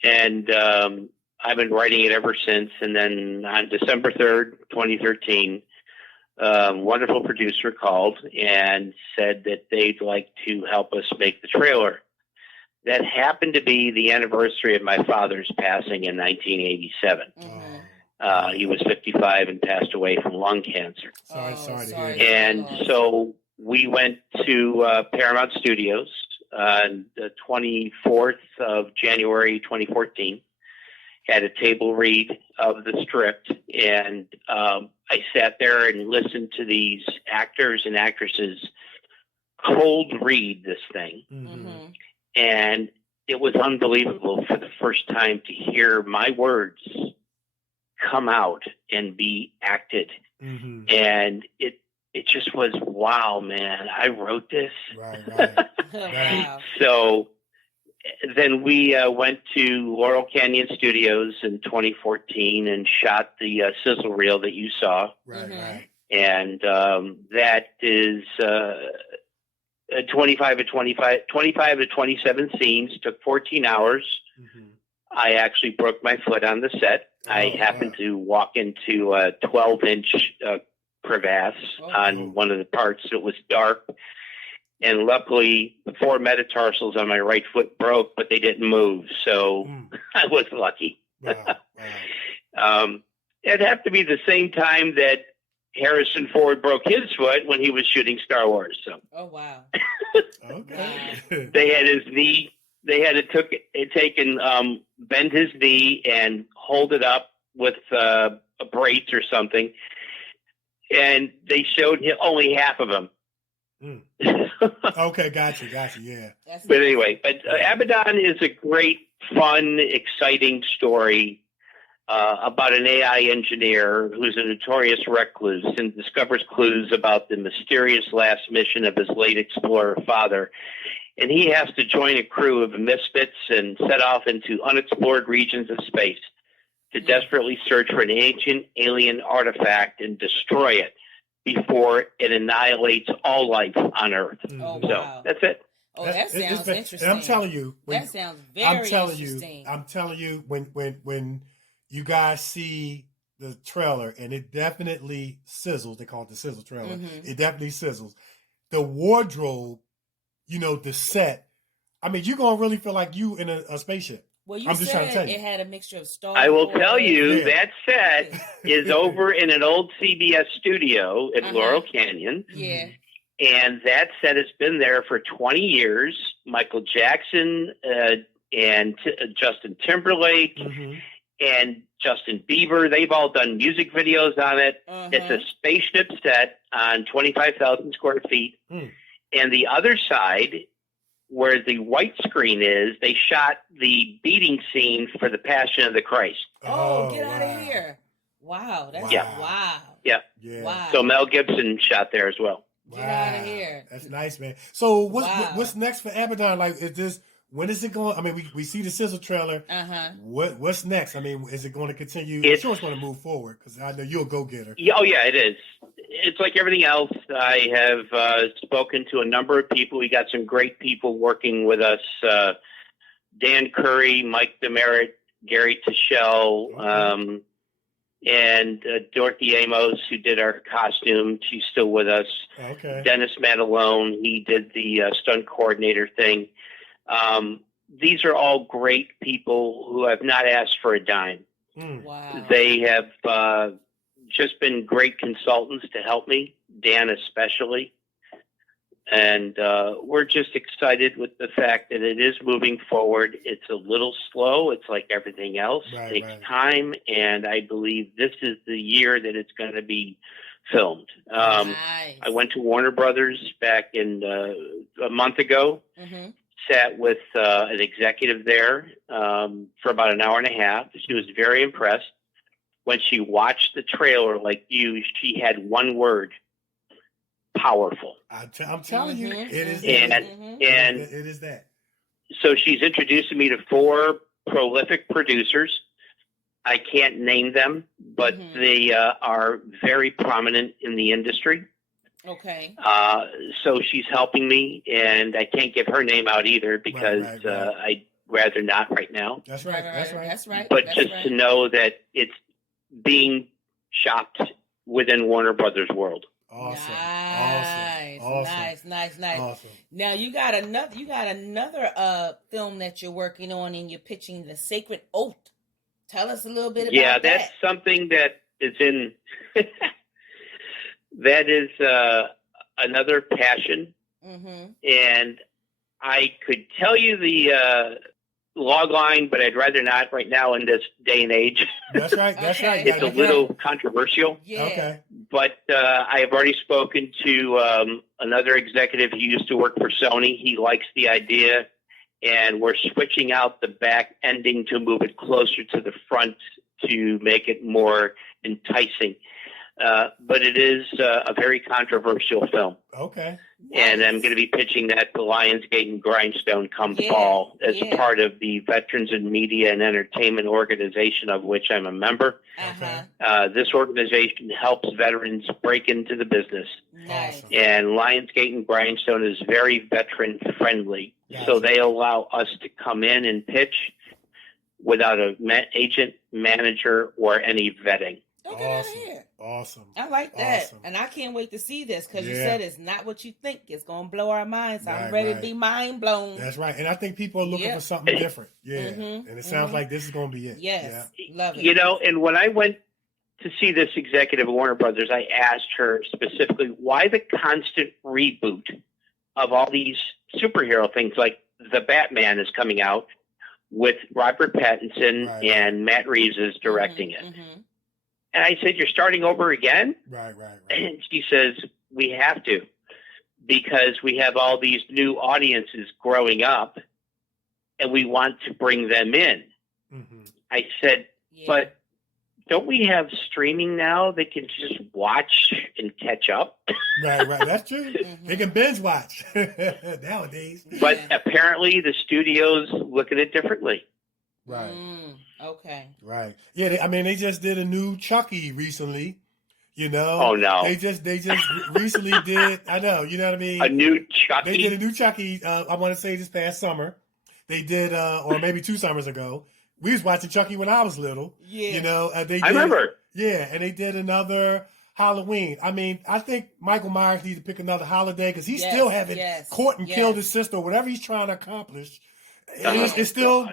And I've been writing it ever since. And then on December 3rd, 2013, a wonderful producer called and said that they'd like to help us make the trailer. That happened to be the anniversary of my father's passing in 1987. He was 55 and passed away from lung cancer. Sorry to hear that. And so we went to Paramount Studios on the 24th of January 2014, had a table read of the script, and I sat there and listened to these actors and actresses cold read this thing. And it was unbelievable for the first time to hear my words come out and be acted. And it just was, wow, man, I wrote this. Wow. So then we went to Laurel Canyon Studios in 2014 and shot the sizzle reel that you saw. And that is 25 to 27 scenes, took 14 hours. I actually broke my foot on the set. I happened to walk into a 12-inch crevasse on one of the parts. It was dark. And luckily, the 4 metatarsals on my right foot broke, but they didn't move. So I was lucky. It'd have to be the same time that Harrison Ford broke his foot when he was shooting Star Wars. So. Oh, wow. Okay. They had his knee. They had bend his knee and hold it up with a brace or something. And they showed him only half of him. Okay, gotcha, yeah. But anyway, Abaddon is a great, fun, exciting story about an AI engineer who's a notorious recluse and discovers clues about the mysterious last mission of his late explorer father. And he has to join a crew of misfits and set off into unexplored regions of space to desperately search for an ancient alien artifact and destroy it before it annihilates all life on Earth. Oh, so wow. that's it. Oh, that sounds interesting. And I'm telling you, that sounds very interesting. I'm telling you, when you guys see the trailer, and it definitely sizzles. They call it the sizzle trailer. It definitely sizzles. The wardrobe, the set. I mean, you're gonna really feel like you in a spaceship. Well, you I'm just trying to tell said you. it had a mixture of Star I will Wars. tell you that set is over in an old CBS studio in Laurel Canyon. Yeah. And that set has been there for 20 years. Michael Jackson and Justin Timberlake and Justin Bieber, they've all done music videos on it. It's a spaceship set on 25,000 square feet. And the other side, where the white screen is, they shot the beating scene for the Passion of the Christ. Oh, get out of here. Wow. That's wow. Yeah. Wow. So Mel Gibson shot there as well. Get out of here. That's nice, man. So what's next for Abaddon? Like, when is it going? I mean, we see the sizzle trailer. What's next? I mean, is it going to continue? I'm sure it's going to move forward because I know you're a go-getter. Oh, yeah, it is. It's like everything else. I have spoken to a number of people. We got some great people working with us. Dan Curry, Mike Demerit, Gary Tischel, and Dorothy Amos, who did our costume. She's still with us. Okay. Dennis Matalone, he did the stunt coordinator thing. These are all great people who have not asked for a dime. Wow. They have just been great consultants to help me, Dan especially. And we're just excited with the fact that it is moving forward. It's a little slow. It's like everything else. It takes time. And I believe this is the year that it's going to be filmed. Nice. I went to Warner Brothers back in a month ago. Sat with an executive there for about an hour and a half. She was very impressed. When she watched the trailer like you, she had one word: powerful. I'm telling you, it is. And it is that. So she's introducing me to 4 prolific producers. I can't name them, but they are very prominent in the industry. Okay. So she's helping me, and I can't give her name out either because I'd rather not right now. That's right. That's right. But just to know that it's being shopped within Warner Brothers world. Awesome. Nice. Awesome. Now you got another film that you're working on, and you're pitching The Sacred Oath. Tell us a little bit about that. Yeah, that's something that is in. That is another passion, and I could tell you the log line, but I'd rather not right now in this day and age. That's right. It's a little controversial. Yeah. Okay. But I have already spoken to another executive who used to work for Sony. He likes the idea, and we're switching out the back ending to move it closer to the front to make it more enticing. But it is a very controversial film. Okay. And I'm going to be pitching that to Lionsgate and Grindstone come fall as part of the Veterans in Media and Entertainment organization, of which I'm a member. This organization helps veterans break into the business. Nice. And Lionsgate and Grindstone is very veteran friendly. So they allow us to come in and pitch without a agent, manager, or any vetting. Get out of here. Awesome. I like that. Awesome. And I can't wait to see this because you said it's not what you think. It's going to blow our minds. I'm ready to be mind blown. That's right. And I think people are looking for something different. Yeah. Mm-hmm. And it sounds like this is going to be it. Yes. Love it. You know, and when I went to see this executive at Warner Brothers, I asked her specifically why the constant reboot of all these superhero things, like the Batman is coming out with Robert Pattinson and Matt Reeves is directing it. Mm-hmm. And I said, you're starting over again? Right. And she says, we have to, because we have all these new audiences growing up and we want to bring them in. Mm-hmm. I said, but don't we have streaming now? They can just watch and catch up. Right. That's true. They can binge watch nowadays. But apparently the studios look at it differently. Right. Okay. Right. Yeah. They just did a new Chucky recently. You know. Oh no. They just recently did. I know. You know what I mean. A new Chucky. They did a new Chucky. I want to say this past summer. They did, or maybe 2 summers ago. We was watching Chucky when I was little. Yeah. You know. I remember. Yeah, and they did another Halloween. I think Michael Myers needs to pick another holiday because he still haven't caught and killed his sister or whatever he's trying to accomplish. They're still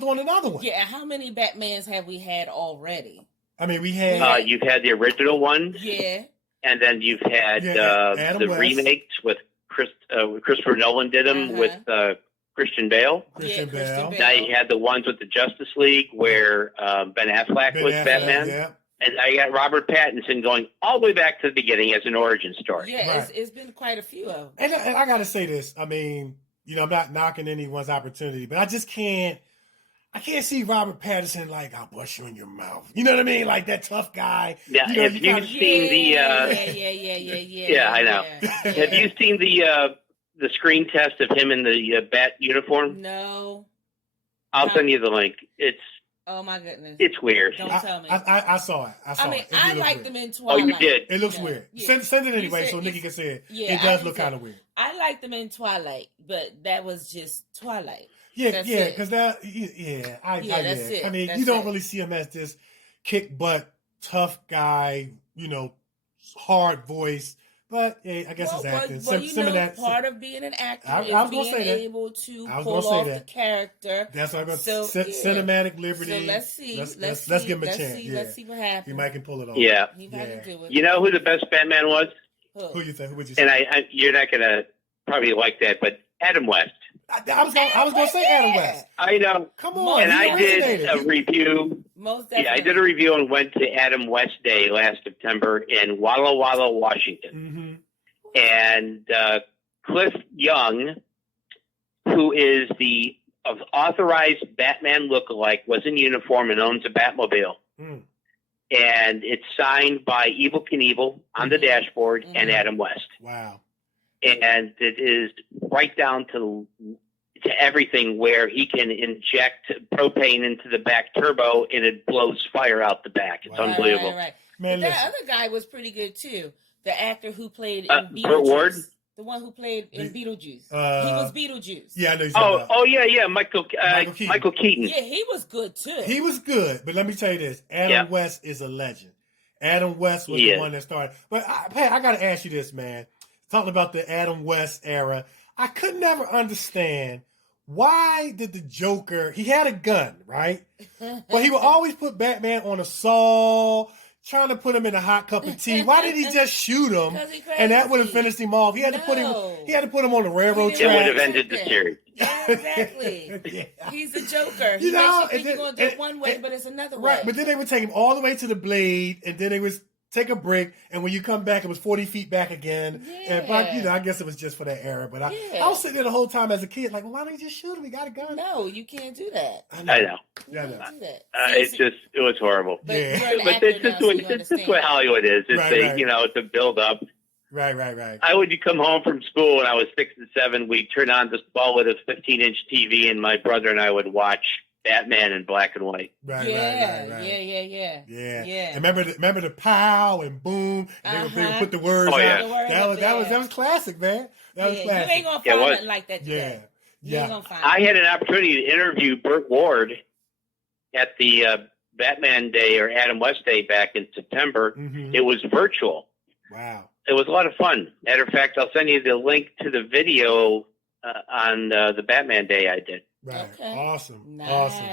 doing another one. Yeah, how many Batmans have we had already? We had... you've had the original one. Yeah. And then you've had the West. Remakes with Christopher Nolan did them with Christian Bale. Christian Bale. Now you had the ones with the Justice League where Ben Affleck was Batman. Yeah. And I got Robert Pattinson going all the way back to the beginning as an origin story. Yeah, it's been quite a few of them. And I got to say this. I'm not knocking anyone's opportunity, but I just can't. I can't see Robert Pattinson like, I'll bust you in your mouth. You know what I mean? Like that tough guy. Yeah, have you seen the... Yeah, I know. Yeah. Have you seen the screen test of him in the bat uniform? No. I'll send you the link. It's... Oh, my goodness. It's weird. Don't tell me. I saw it. I liked them in Twilight. Oh, you did? It looks weird. Yeah. Send it anyway so Nikki can see it. Yeah, it does look kind of weird. I liked them in Twilight, but that was just Twilight. Yeah, because that's it. You don't really see him as this kick butt, tough guy, hard voice. But I guess it's acting. Part of being an actor is being able to pull off the character. That's what I'm going to say. Cinematic liberty. So let's see. Let's give him a chance. Let's see what happens. He might can pull it off. Yeah. He might can do it. You know who the best Batman was? Who you think? Who would you say? And you're not going to probably like that, but Adam West. I was going to say Adam West. I know. Come on. And I did a review. Most definitely. Yeah, I did a review and went to Adam West Day last September in Walla Walla, Washington. Mm-hmm. And Cliff Young, who is the authorized Batman lookalike, was in uniform and owns a Batmobile. Mm. And it's signed by Evel Knievel on the dashboard and Adam West. Wow. And it is right down to everything where he can inject propane into the back turbo and it blows fire out the back. It's unbelievable. Right. Man, that other guy was pretty good too. The actor who played in Beetlejuice. Burt Ward? The one who played in Beetlejuice. He was Beetlejuice. Yeah, I know you're talking about. Oh, yeah. Michael Keaton. Yeah, he was good too. He was good. But let me tell you this. Adam West is a legend. Adam West was the one that started. But, Pat, I got to ask you this, man. Talking about the Adam West era, I could never understand why did the Joker, he had a gun, right? But he would always put Batman on a saw, trying to put him in a hot cup of tea. Why did he just shoot him? And that would have finished him off. He had to put him on the railroad track. It would have ended the series. Yeah, exactly. He's the Joker. He makes you think you're going to do it one way, but it's another way. Right, but then they would take him all the way to the blade, and then they would take a break, and when you come back, it was 40 feet back again. Yeah. And I guess it was just for that era. But I was sitting there the whole time as a kid, like, well, why don't you just shoot him? He got a gun. No, you can't do that. I know. Yeah, I know. Do that. It was horrible. But it's just what Hollywood is. It's a build up. Right. I would come home from school when I was 6 and 7. We'd turn on this ball with a 15-inch TV, and my brother and I would watch Batman in black and white. Right. Yeah. And remember the pow and boom, and they would put the words out. That was classic, man. That was classic. You ain't gonna find nothing like that today. Yeah. You ain't gonna find I had an opportunity to interview Burt Ward at the Batman Day or Adam West Day back in September. Mm-hmm. It was virtual. Wow. It was a lot of fun. Matter of fact, I'll send you the link to the video on the Batman Day I did. Right. Okay. Awesome. Nice. Awesome.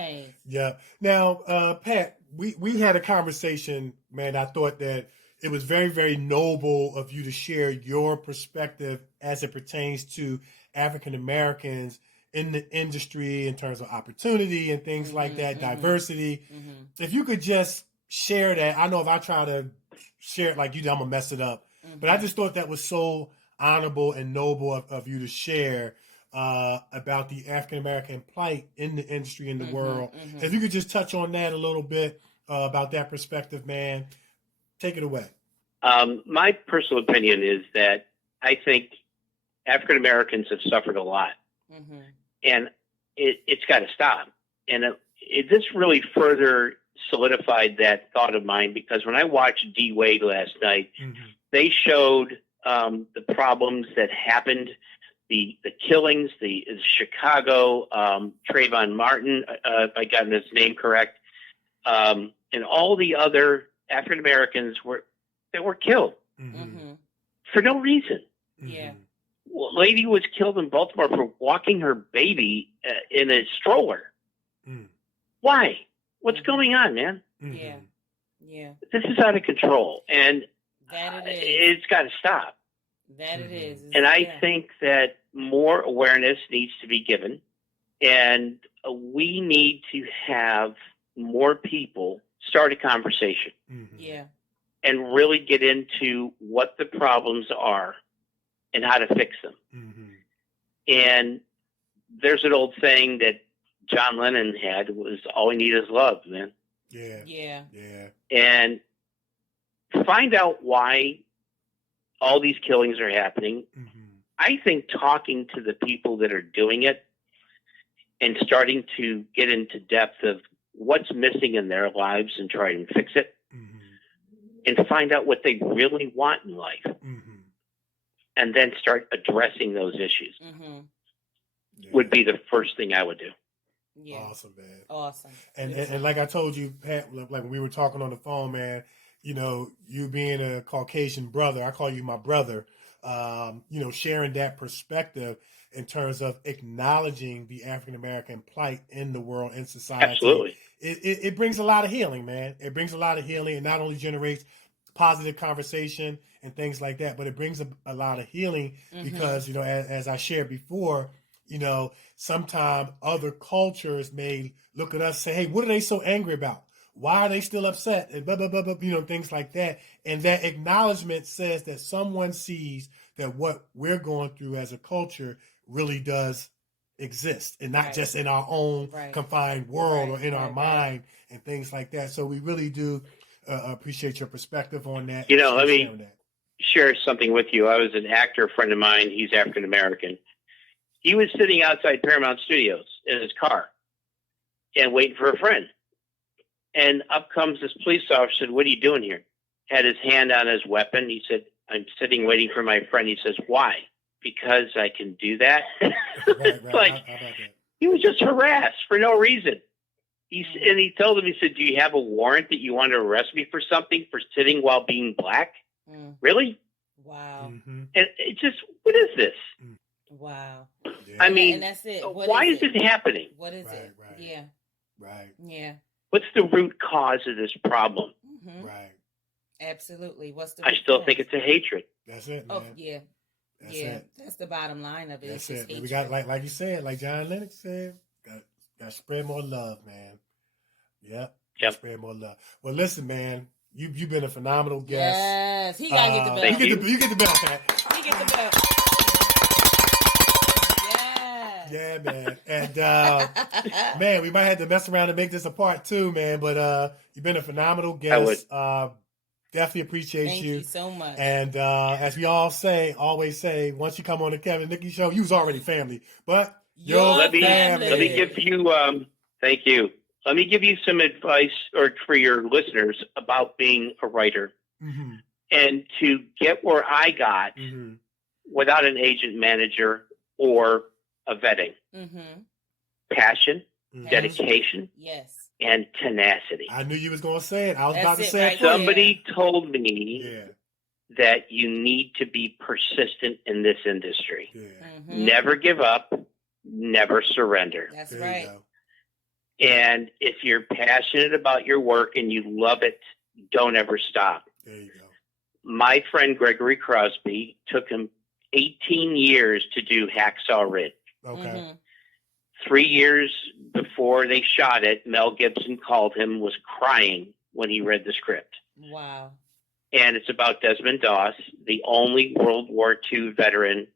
Yeah. Now, Pat, we had a conversation, man. I thought that it was very, very noble of you to share your perspective as it pertains to African Americans in the industry in terms of opportunity and things like that, diversity. Mm-hmm. If you could just share that. I know if I try to share it like you do, I'm going to mess it up. Mm-hmm. But I just thought that was so honorable and noble of you to share about the African American plight in the industry, in the world. Mm-hmm. If you could just touch on that a little bit about that perspective, man, take it away. My personal opinion is that I think African Americans have suffered a lot, and it's got to stop. And this really further solidified that thought of mine, because when I watched D-Wade last night, they showed the problems that happened. The killings, the Chicago, Trayvon Martin, if I got his name correct, and all the other African Americans that were killed for no reason. Yeah. Well, a lady was killed in Baltimore for walking her baby in a stroller. Why? What's going on, man? Yeah. Yeah. This is out of control, and that it is. It's got to stop. That it is. And I think that more awareness needs to be given, and we need to have more people start a conversation. Yeah. And really get into what the problems are and how to fix them. And there's an old saying that John Lennon had, was all we need is love, man. Yeah. Yeah. Yeah. And find out why all these killings are happening. I think talking to the people that are doing it and starting to get into depth of what's missing in their lives and try and fix it, and find out what they really want in life, and then start addressing those issues would be the first thing I would do. Yeah. Awesome, man. Awesome. And like I told you, Pat, like when we were talking on the phone, man, you know, you being a Caucasian brother, I call you my brother, you know, sharing that perspective in terms of acknowledging the African American plight in the world, in society. Absolutely. It brings a lot of healing, man. It brings a lot of healing. It not only generates positive conversation and things like that, but it brings a lot of healing because, you know, as I shared before, you know, sometimes other cultures may look at us and say, hey, what are they so angry about? Why are they still upset? And blah, blah, blah, blah, you know, things like that. And that acknowledgement says that someone sees that what we're going through as a culture really does exist, and not just in our own confined world or in our mind and things like that. So we really do appreciate your perspective on that. You know, let me share something with you. I was an actor, a friend of mine. He's African American. He was sitting outside Paramount Studios in his car and waiting for a friend. And up comes this police officer, said, what are you doing here? Had his hand on his weapon. He said, I'm sitting waiting for my friend. He says, why? Because I can do that. Like, he was just harassed for no reason. And he told him, he said, do you have a warrant that you want to arrest me for something, for sitting while being black? Really? Wow. And it just, what is this? Wow. Yeah. I mean, and that's it. Why is it happening? What is it? Yeah. Yeah. What's the root cause of this problem? Right. Absolutely. What's the? I still think it's a hatred. That's it, man. Oh yeah. That's it. That's the bottom line of it. That's it. We got like you said, like John Lennox said, got to spread more love, man. Yep. Spread more love. Well, listen, man, you've been a phenomenal guest. Yes, he gotta get the belt. You get the belt, Pat. He get the belt. Yeah, man. And man, we might have to mess around and make this a part 2, man. But you've been a phenomenal guest. Definitely appreciate Thank you so much. And as we always say, once you come on the Kevin and Nikee show, you was already family. But let me give you thank you. Let me give you some advice or for your listeners about being a writer. And to get where I got without an agent, manager, or a vetting. Passion, dedication, and tenacity. I knew you was going to say it. I was That's about to it say right it. For you. Somebody told me Yeah. that you need to be persistent in this industry. Yeah. Mhm. Never give up, never surrender. That's There right. you go. And if you're passionate about your work and you love it, don't ever stop. There you go. My friend Gregory Crosby took him 18 years to do Hacksaw Ridge. Okay. Mhm. 3 years before they shot it, Mel Gibson called him, was crying when he read the script. Wow. And it's about Desmond Doss, the only World War II veteran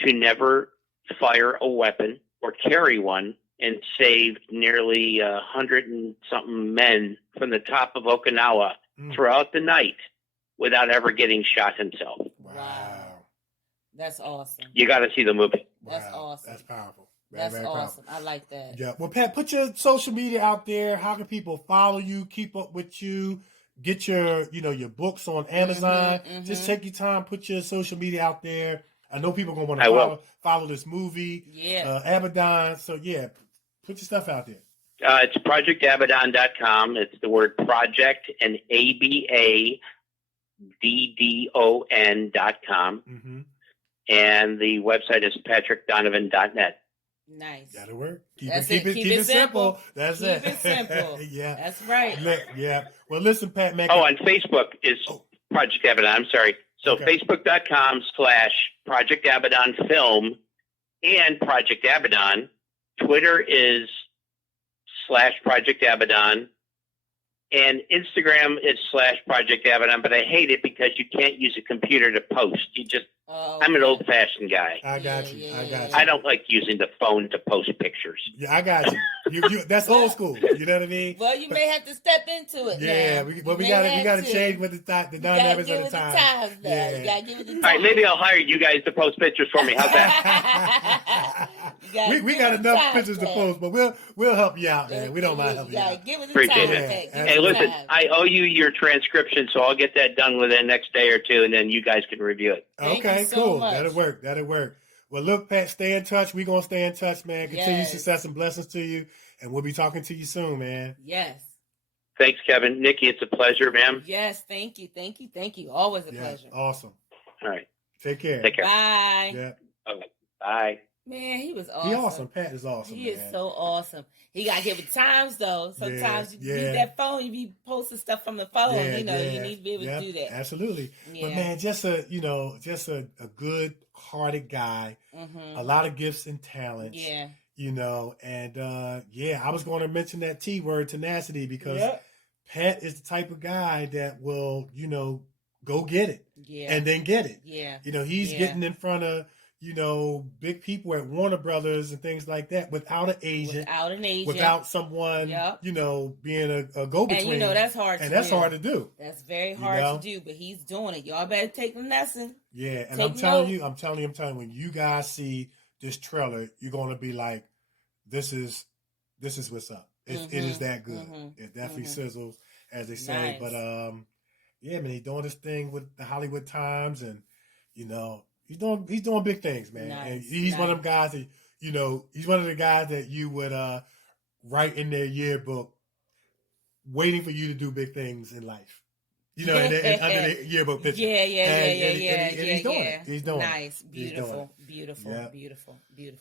to never fire a weapon or carry one, and saved nearly 100 and something men from the top of Okinawa throughout the night without ever getting shot himself. Wow. That's awesome. You got to see the movie. That's Wow. awesome. That's powerful. That's very awesome. powerful. I like that. Yeah. Well, Pat, put your social media out there. How can people follow you, keep up with you, get your, your books on Amazon? Just take your time, put your social media out there. I know people are going to want to follow this movie. Yeah. Abaddon. So, yeah, put your stuff out there. It's projectabaddon.com. It's the word project and ABADDON.com. Mm-hmm. And the website is patrickdonovan.net. Nice. That'll work. Keep it simple. That's Keep it. it simple. Yeah. That's right. Yeah. Well, listen, Pat, man. On Facebook is Project Abaddon. I'm sorry. So Facebook.com/Project Abaddon Film and Project Abaddon. Twitter is /Project Abaddon. And Instagram is /Project Abaddon, but I hate it because you can't use a computer to post. I'm an old-fashioned guy. I got you. I don't like using the phone to post pictures. Yeah, I got you. That's old school. You know what I mean? Well, you may have to step into it. Yeah, now. we got to change with the dynamics of the time. Yeah. You gotta give it the time. All right, maybe I'll hire you guys to post pictures for me. How's that? we got enough pictures to post, but we'll help you out, man. We don't mind helping you out. Give it the Appreciate time. it. Hey, listen, I owe you your transcription, so I'll get that done within the next day or two, and then you guys can review it. Okay, cool. That'll work. Well, look, Pat, stay in touch. We're going to stay in touch, man. Continued success and blessings to you, and we'll be talking to you soon, man. Yes. Thanks, Kevin. Nikki, it's a pleasure, ma'am. Yes, thank you. Always a pleasure. Awesome. All right. Take care. Bye. Yeah. Okay. Bye. Man, he was awesome. He awesome. Pat is awesome. He is so awesome. He got to get with times, though. Sometimes you need that phone. You be posting stuff from the phone. You need to be able to do that. Absolutely. Yeah. But man, just a good-hearted guy. A lot of gifts and talents. Yeah. And I was going to mention that T word, tenacity, because Pat is the type of guy that will, go get it. Yeah. And then get it. Yeah. He's getting in front of big people at Warner Brothers and things like that without an agent. Without someone, being a go-between. And that's hard to do. And that's hard to do. That's very hard to do, but he's doing it. Y'all better take the lesson. Yeah, and I'm telling you, when you guys see this trailer, you're going to be like, this is what's up. It is that good. It definitely sizzles, as they say. Nice. But, man, he's doing this thing with the Hollywood Times, and, he's doing big things, man. Nice, and he's one of them guys that, he's one of the guys that you would write in their yearbook, waiting for you to do big things in life. And under the yearbook picture. Yeah. And he's doing it. He's doing it. Nice. Beautiful.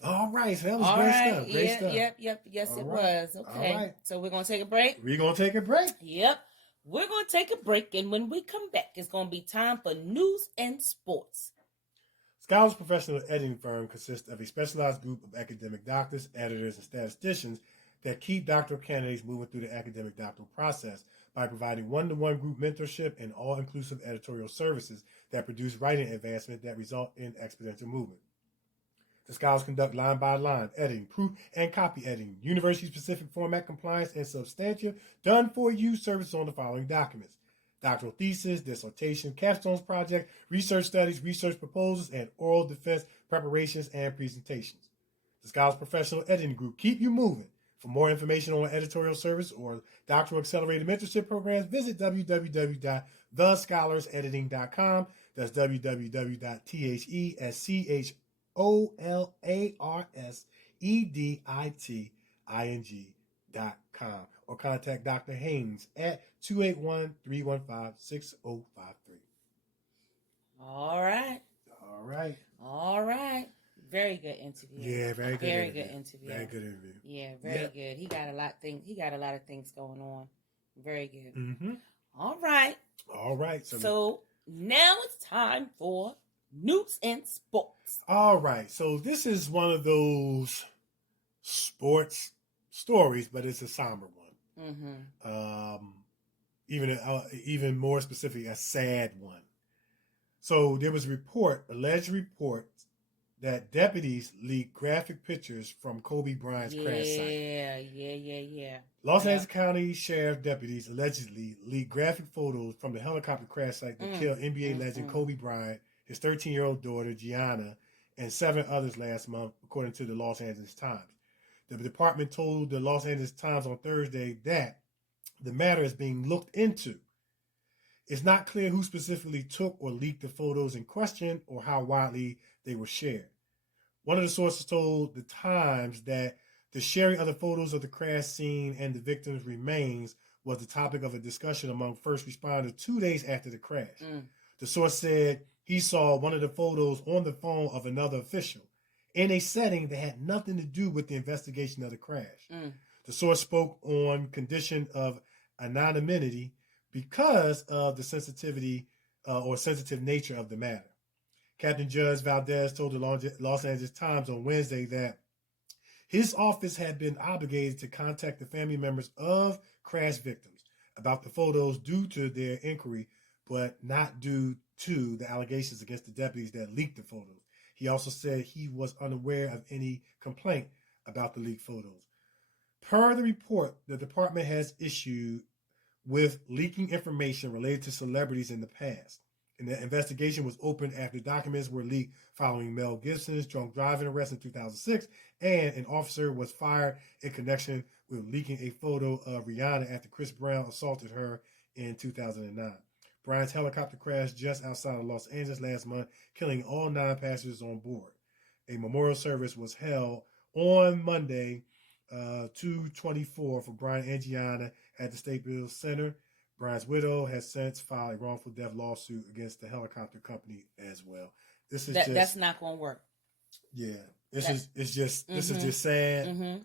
All right. So that was great stuff. Great stuff. Yep. Yes, it was. Okay. Right. So we're going to take a break? We're going to take a break. Yep. We're going to take a break, and when we come back, it's going to be time for news and sports. Scholars Professional Editing Firm consists of a specialized group of academic doctors, editors, and statisticians that keep doctoral candidates moving through the academic doctoral process by providing one-to-one group mentorship and all-inclusive editorial services that produce writing advancement that result in exponential movement. The scholars conduct line-by-line editing, proof and copy editing, university-specific format compliance, and substantial done-for-you service on the following documents: doctoral thesis, dissertation, capstones project, research studies, research proposals, and oral defense preparations and presentations. The Scholars Professional Editing Group keep you moving. For more information on editorial service or doctoral accelerated mentorship programs, visit www.thescholarsedititing.com. That's www.thescholarsedititing.com, or contact Dr. Haynes at 281-315-6053. All right. All right. All right. Very good interview. Yeah, very good. Very good interview. Very good interview. Yeah, very good. He got a lot of things going on. Very good. Mm-hmm. All right. All right. So now it's time for news and sports. All right. So this is one of those sports stories, but it's a somber one. Mm-hmm. Even more specific, a sad one. So there was alleged report that deputies leaked graphic pictures from Kobe Bryant's crash site. Yeah. Los Angeles County Sheriff deputies allegedly leaked graphic photos from the helicopter crash site that killed NBA legend Kobe Bryant, his 13-year-old daughter Gianna, and 7 others last month, according to the Los Angeles Times. The department told the Los Angeles Times on Thursday that the matter is being looked into. It's not clear who specifically took or leaked the photos in question or how widely they were shared. One of the sources told the Times that the sharing of the photos of the crash scene and the victims' remains was the topic of a discussion among first responders 2 days after the crash. The source said he saw one of the photos on the phone of another official in a setting that had nothing to do with the investigation of the crash. The source spoke on condition of anonymity because of the sensitivity or sensitive nature of the matter. Captain Judge Valdez told the Los Angeles Times on Wednesday that his office had been obligated to contact the family members of crash victims about the photos due to their inquiry, but not due to the allegations against the deputies that leaked the photos. He also said he was unaware of any complaint about the leaked photos. Per the report, the department has issued with leaking information related to celebrities in the past. And the investigation was opened after documents were leaked following Mel Gibson's drunk driving arrest in 2006, and an officer was fired in connection with leaking a photo of Rihanna after Chris Brown assaulted her in 2009. Bryant's helicopter crashed just outside of Los Angeles last month, killing all 9 passengers on board. A memorial service was held on Monday, 2/24, for Bryant and Gianna at the Staples Center. Bryant's widow has since filed a wrongful death lawsuit against the helicopter company as well. This is that's not going to work. Yeah, this is just sad.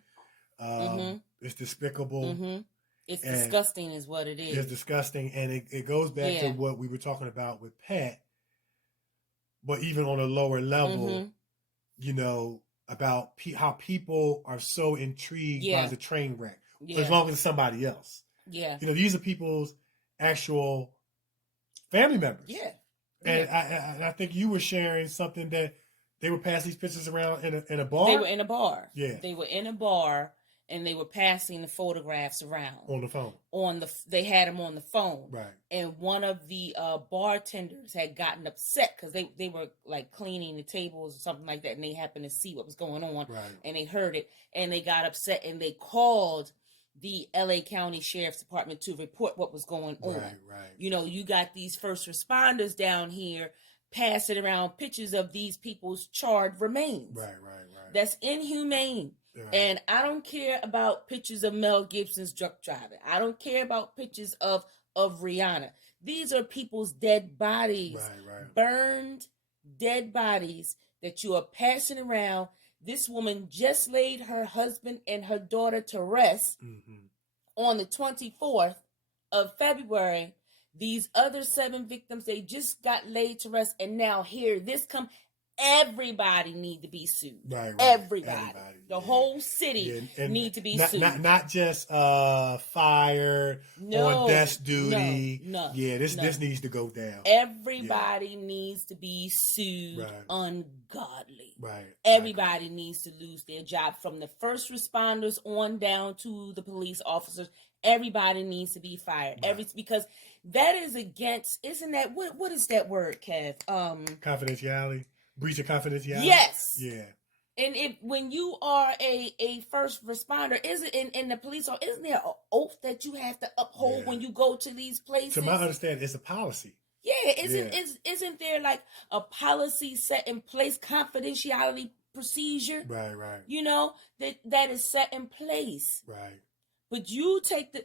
It's despicable. It's disgusting, is what it is. It's disgusting, and it goes back to what we were talking about with Pat. But even on a lower level, you know, about how people are so intrigued by the train wreck, as long as it's somebody else. Yeah, you know, these are people's actual family members. Yeah, and I think you were sharing something that they would pass these pictures around in a bar. They were in a bar. Yeah, they were in a bar, and they were passing the photographs around on the phone. They had them on the phone, right? And one of the bartenders had gotten upset because they were like cleaning the tables or something like that, and they happened to see what was going on, right? And they heard it, and they got upset, and they called the LA County Sheriff's Department to report what was going on. Right. You know, you got these first responders down here passing around pictures of these people's charred remains. Right. That's inhumane. Right. And I don't care about pictures of Mel Gibson's drunk driving. I don't care about pictures of Rihanna. These are people's dead bodies. Right. Burned dead bodies that you are passing around. This woman just laid her husband and her daughter to rest on the 24th of February. These other 7 victims, they just got laid to rest, and now here this come. Everybody need to be sued. Right. Everybody. The whole city need to be sued. Not just fired or desk duty. No. Yeah, this needs to go down. Everybody needs to be sued ungodly. Right. Everybody needs to lose their job, from the first responders on down to the police officers. Everybody needs to be fired. Because that is against, isn't that, what is that word, Kev? Confidentiality. Breach of confidentiality? Yes. Yeah. And when you are a first responder, in the police, isn't there an oath that you have to uphold when you go to these places? To my understanding, it's a policy. Yeah, isn't there like a policy set in place, confidentiality procedure? Right. You know, that is set in place. Right. But you take the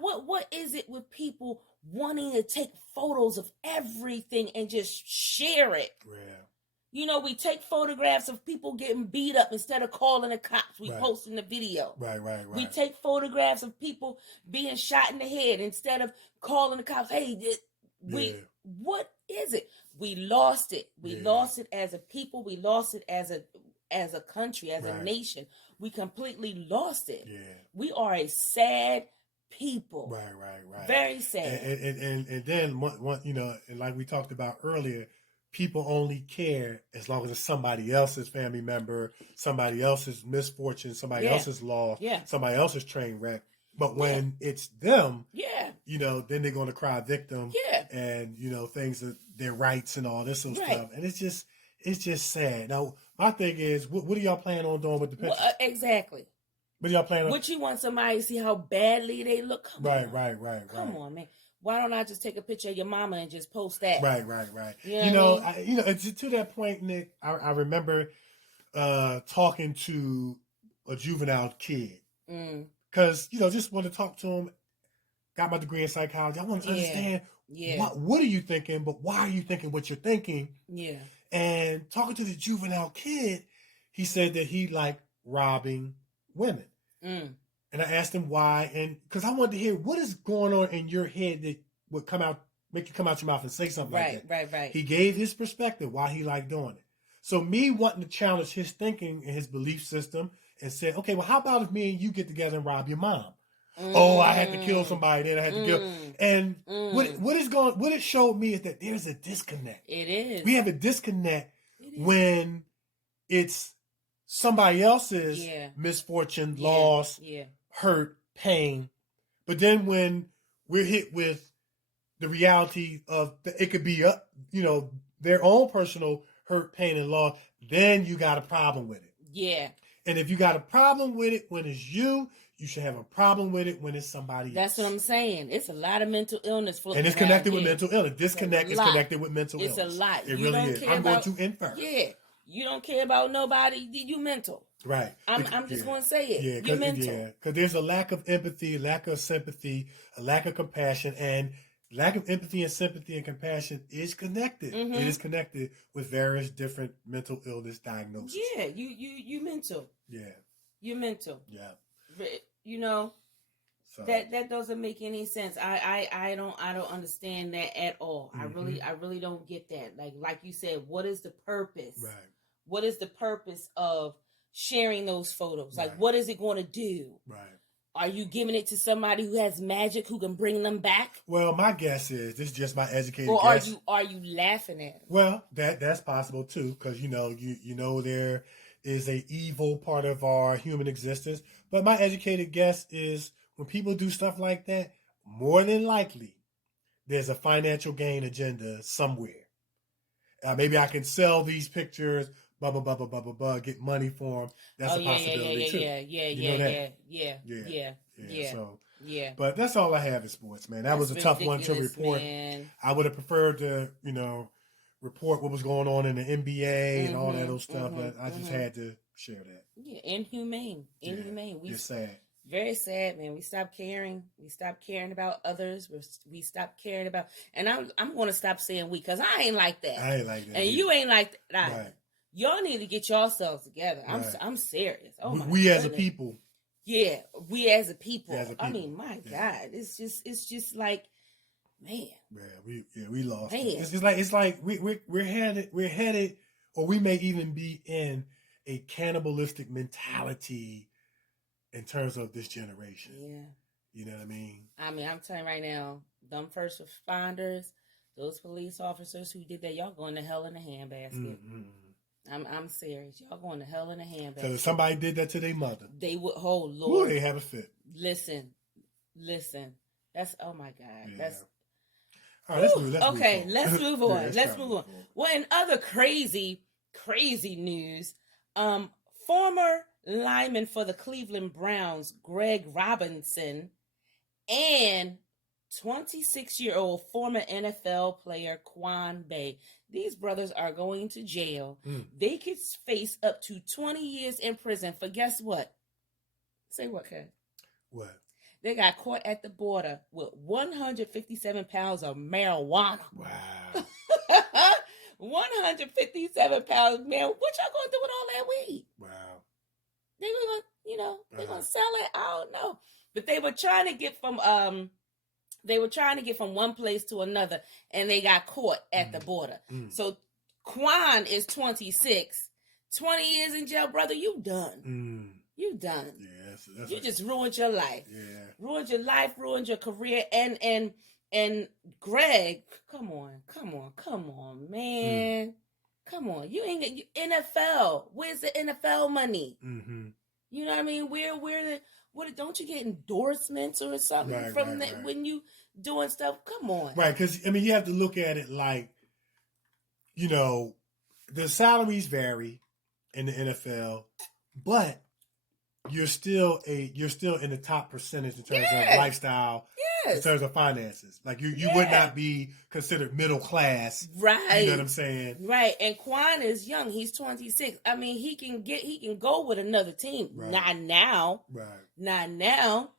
what is it with people wanting to take photos of everything and just share it? Yeah. You know, we take photographs of people getting beat up instead of calling the cops. We Right. posting the video. Right. We take photographs of people being shot in the head instead of calling the cops. Hey, what is it? We lost it. We lost it as a people. We lost it as a country, as a nation. We completely lost it. Yeah. We are a sad people. Right. Very sad. And then one, you know, and like we talked about earlier, people only care as long as it's somebody else's family member, somebody else's misfortune, somebody else's loss, somebody else's train wreck. But when it's them, you know, then they're going to cry victim, and you know, things that their rights and all this sort of stuff, and it's just sad. Now, my thing is, what are y'all planning on doing with the picture? Exactly. What are y'all planning on? What you want somebody to see how badly they look? Right. Come on, man. Why don't I just take a picture of your mama and just post that? Right. You know, to that point, Nick, I remember talking to a juvenile kid because you know, just want to talk to him. Got my degree in psychology. I want to understand what are you thinking, but why are you thinking what you're thinking? Yeah. And talking to the juvenile kid, he said that he liked robbing women. And I asked him why, and because I wanted to hear what is going on in your head that would make you come out your mouth and say something like that. Right. He gave his perspective why he liked doing it. So me wanting to challenge his thinking and his belief system and said, okay, well, how about if me and you get together and rob your mom? Oh, I had to kill somebody, then I had to kill. And what it showed me is that there's a disconnect. It is. We have a disconnect when it's somebody else's misfortune, loss, hurt, pain. But then when we're hit with the reality of it could be you know, their own personal hurt, pain, and loss, then you got a problem with it. Yeah. And if you got a problem with it when it's you should have a problem with it when it's somebody else. That's what I'm saying. It's a lot of mental illness floating and it's connected with mental illness. Disconnect is connected with mental illness. It's a lot. It really is. I'm going to infer. Yeah. You don't care about nobody. You mental. Right. I'm just going to say it. Yeah, you're mental. Yeah, because there's a lack of empathy, lack of sympathy, a lack of compassion, and lack of empathy and sympathy and compassion is connected. It is connected with various different mental illness diagnoses. Yeah, you mental. Yeah. You're mental. Yeah. You know, so that doesn't make any sense. I don't understand that at all. I really don't get that. Like you said, what is the purpose? Right. What is the purpose of sharing those photos? Like, what is it going to do? Right. Are you giving it to somebody who has magic who can bring them back? Well, my guess is this is just my educated guess. Or are you laughing at them? Well, that's possible too, because you know there is a evil part of our human existence. But my educated guess is when people do stuff like that, more than likely there's a financial gain agenda somewhere. Maybe I can sell these pictures, blah, blah, blah, blah, blah, blah, blah, get money for them. That's a possibility too. Yeah. But that's all I have in sports, man. That was a tough one to report. Man. I would have preferred to, report what was going on in the NBA and all that other stuff, but I just had to share that. Yeah, inhumane. It's sad. Very sad, man. We stopped caring. We stopped caring about others. We stopped caring about, and I'm going to stop saying we, because I ain't like that. I ain't like that. And either. You ain't like that. Right. Y'all need to get yourselves together. I'm serious. Oh my we as a people. Yeah, we as a people. I mean, my God, it's just like, man. Yeah, we lost. Man. It's like we're headed, or we may even be in a cannibalistic mentality in terms of this generation. Yeah. You know what I mean? I'm telling you right now, them first responders, those police officers who did that, y'all going to hell in a handbasket. I'm serious. Y'all going to hell in a handbasket. So if somebody did that to their mother, they would, oh Lord. Ooh, they have a fit. Listen. That's, oh my God. Yeah. That's. All right, let's move on. Let's move on. Well, in other crazy news, former lineman for the Cleveland Browns, Greg Robinson, and 26-year-old former NFL player Quan Bay. These brothers are going to jail. They could face up to 20 years in prison for guess what? Say what, Ken? What? They got caught at the border with 157 pounds of marijuana. Wow. 157 pounds, man. What y'all gonna do with all that weed? Wow. They were gonna, they're gonna sell it. I don't know. But they were trying to get from one place to another, and they got caught at the border. So Quan is 26. 20 years in jail, brother. You done. You done. Yeah, you just ruined your life. Yeah. Ruined your life, ruined your career, and Greg, come on, man. Come on. You ain't NFL. Where's the NFL money? Mm-hmm. You know what I mean? What don't you get endorsements or something from that when you doing stuff? Come on. Right, because you have to look at it like, the salaries vary in the NFL, but you're still in the top percentage in terms of lifestyle, in terms of finances. Like you would not be considered middle class. Right. You know what I'm saying? Right. And Quan is young. He's 26. I mean, he can go with another team. Right. Not now. Right. Not now.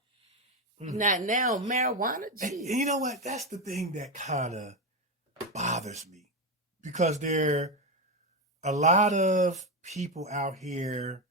Not now. Marijuana. And you know what? That's the thing that kind of bothers me. Because there are a lot of people out here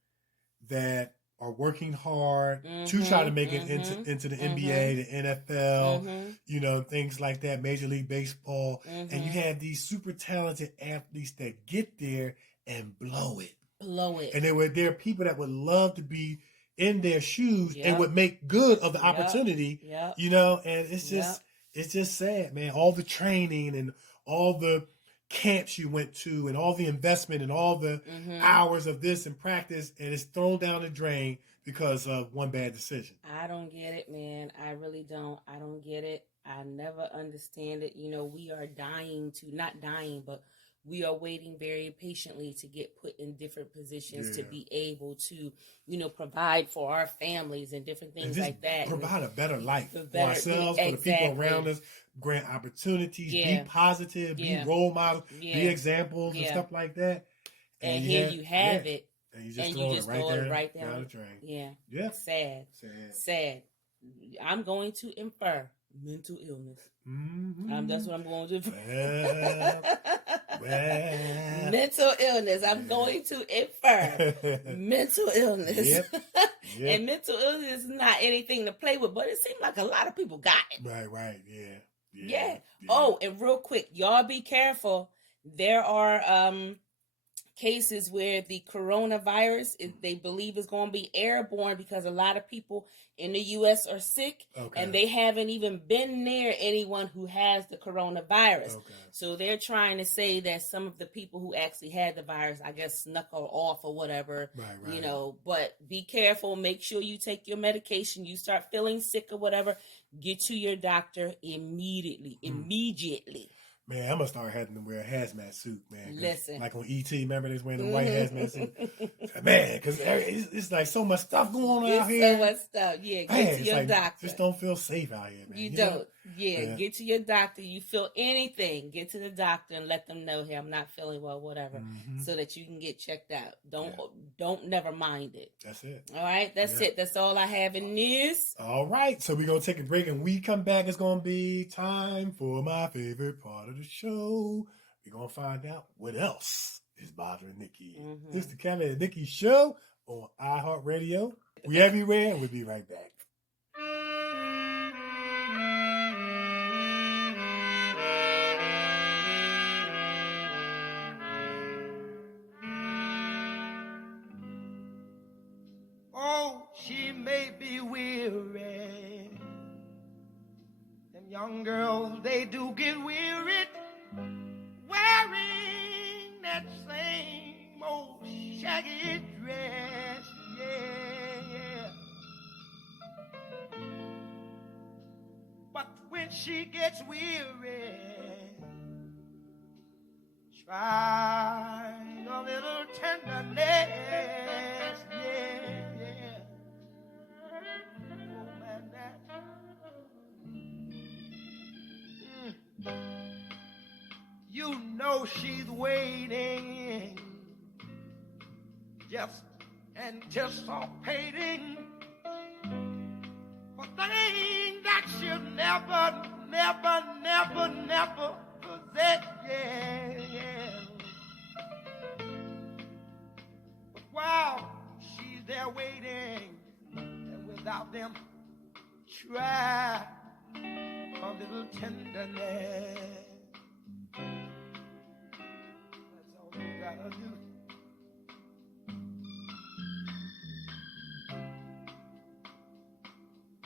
that are working hard to try to make it into the NBA, the NFL, things like that, Major League Baseball. And you have these super talented athletes that get there and blow it. And there are people that would love to be in their shoes and would make good of the opportunity, and it's just sad, man. All the training and all the camps you went to and all the investment and all the hours of this and practice, and it's thrown down the drain because of one bad decision. I don't get it, man. I really don't. I don't get it. I never understand it. We are not dying, but we are waiting very patiently to get put in different positions to be able to, provide for our families and different things like that. Provide a better life for ourselves, for the people around us, grant opportunities, be positive, be role models, be examples and stuff like that. And here you have it. And you just throw it right down the drain. Yeah. Sad. I'm going to infer mental illness. That's what I'm going to do. Mental illness. I'm going to infer mental illness. And mental illness is not anything to play with, but it seems like a lot of people got it. Right. Yeah. Oh, and real quick, y'all be careful. There are cases where the coronavirus, they believe is going to be airborne because a lot of people in the U.S. are sick, and they haven't even been near anyone who has the coronavirus. So they're trying to say that some of the people who actually had the virus, I guess, snuck off or whatever, but be careful. Make sure you take your medication. You start feeling sick or whatever, get to your doctor immediately. Man, I'm going to start having to wear a hazmat suit, man. Listen. Like on E.T., remember they was wearing the white hazmat suit? Man, because it's like so much stuff going on out here. So much stuff. Yeah, get to your doctor. Just don't feel safe out here, man. You don't. Yeah, get to your doctor. You feel anything, get to the doctor and let them know, hey, I'm not feeling well, whatever, so that you can get checked out. Don't never mind it. That's it. All right, that's it. That's all I have in news. All right, so we're going to take a break, and we come back. It's going to be time for my favorite part of the show. We're going to find out what else is bothering Nikee. This is the Kevin and Nikee Show on iHeartRadio. We everywhere, and we'll be right back. She may be weary. Them young girls, they do get wearied wearing that same old shaggy dress. Yeah. But when she gets weary, try a little tenderness. Yeah. You know she's waiting, just anticipating for things never, never, never, never forget, yeah. But while she's there waiting, and without them, try a little tenderness. That's all you gotta do.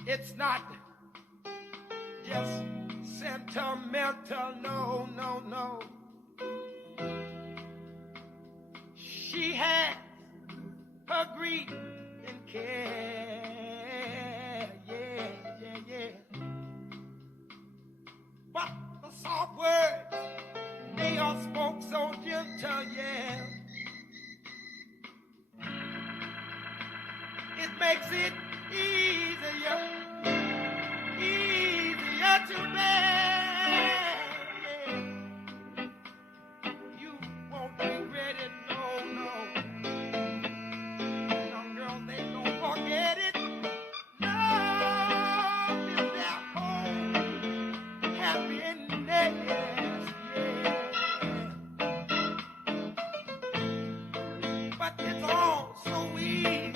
It's not just sentimental, no, no, no. She has her grief and care, yeah, yeah, yeah. But the soft words, they are spoke so gentle, yeah. It makes it easier to bear. You won't regret it, no, no. Some girls, they don't forget it. Love is their whole happiness, yeah. But it's all so easy.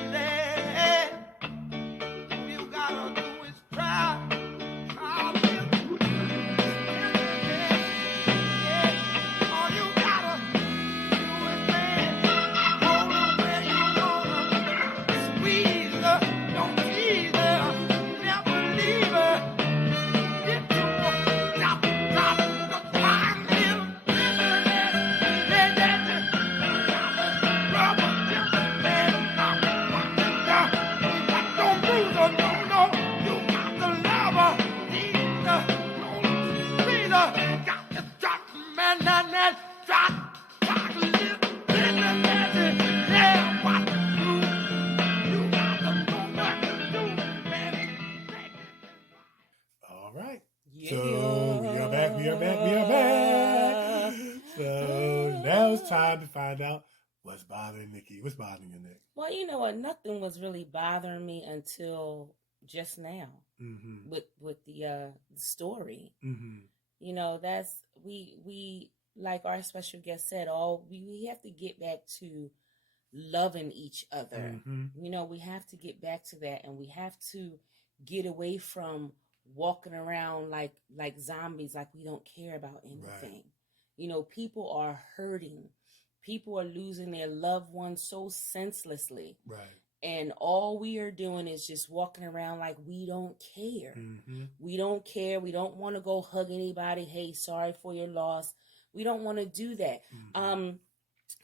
Time to find out what's bothering Nikee. What's bothering you, Nick? Well, you know what? Nothing was really bothering me until just now with the story. You know, that's we like our special guest said. We have to get back to loving each other. You know, we have to get back to that, and we have to get away from walking around like zombies, like we don't care about anything. Right. You know, people are hurting. People are losing their loved ones so senselessly. Right. And all we are doing is just walking around like we don't care. We don't care. We don't want to go hug anybody. Hey, sorry for your loss. We don't want to do that.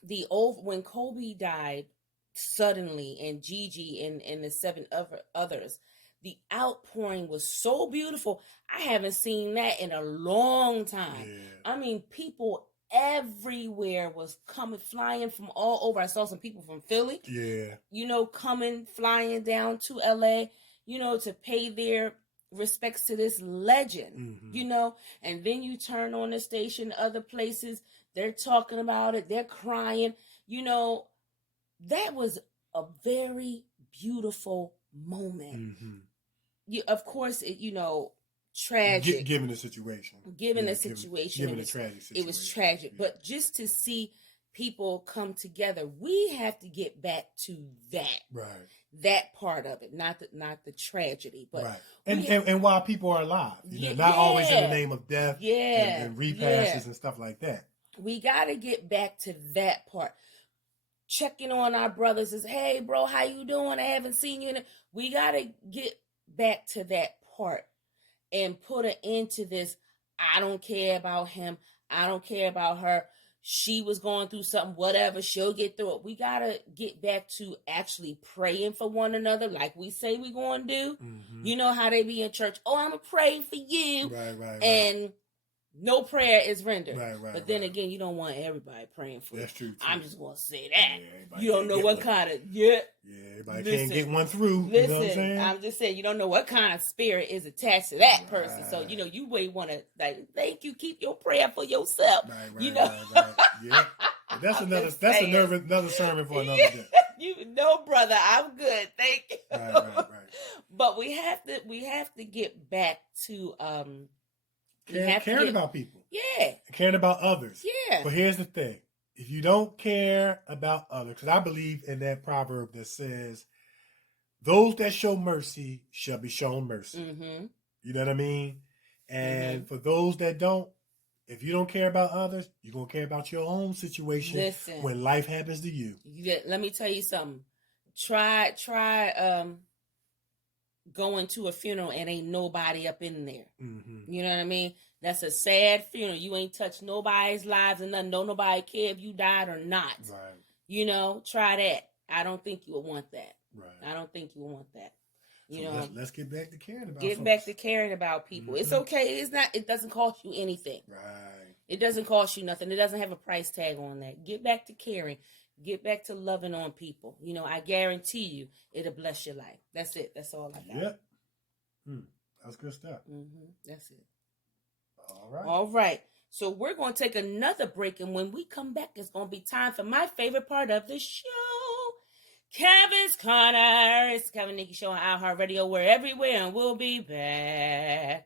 When Kobe died suddenly, and Gigi and the 7 others, the outpouring was so beautiful. I haven't seen that in a long time. Yeah. I mean, people everywhere was flying from all over. I saw some people from Philly, you know, flying down to LA, you know, to pay their respects to this legend, you know. And then you turn on the station, other places, they're talking about it, they're crying. You know, that was a very beautiful moment. Of course, you know, tragic. Given the situation. Given the situation. Given the tragic situation. It was tragic. But just to see people come together, we have to get back to that. Right. That part of it. Not the tragedy. But right. And while people are alive. You know, not always in the name of death and repasses and stuff like that. We got to get back to that part. Checking on our brothers is, hey, bro, how you doing? I haven't seen you. We got to get back to that part and put an end to this. I don't care about him. I don't care about her. She was going through something, whatever. She'll get through it. We got to get back to actually praying for one another like we say we're going to do. You know how they be in church. Oh, I'm going to pray for you. Right. And no prayer is rendered. Right. But then again, you don't want everybody praying for you. That's true. I'm just going to say that. You don't know what kind of... everybody can't get one through. Listen, you know what I'm saying? I'm just saying, you don't know what kind of spirit is attached to that person. So, you know, you may want to, like, thank you, keep your prayer for yourself. You know? Yeah. That's another sermon for another day. No, brother, I'm good. Thank you. Right. But we have to get back to caring about people. Yeah. Caring about others. Yeah. But here's the thing. If you don't care about others, because I believe in that proverb that says, those that show mercy shall be shown mercy. Mm-hmm. You know what I mean? And for those that don't, if you don't care about others, you're going to care about your own situation when life happens to you. Let me tell you something. Try going to a funeral and ain't nobody up in there. Mm-hmm. You know what I mean? That's a sad funeral. You ain't touched nobody's lives and nothing. Don't nobody care if you died or not. Right. You know, try that. I don't think you would want that. Right. I don't think you would want that. You so know, let's get back to caring about Get folks. back to caring about people. It's okay. It doesn't cost you anything. Right. It doesn't cost you nothing. It doesn't have a price tag on that. Get back to caring. Get back to loving on people. You know, I guarantee you it'll bless your life. That's it. That's all I got. Yep. That's good stuff. That's it. All right. So we're going to take another break, and when we come back, it's going to be time for my favorite part of the show, Kevin's Corner. It's the Kevin and Nikee Show on iHeartRadio. We're everywhere, and we'll be back.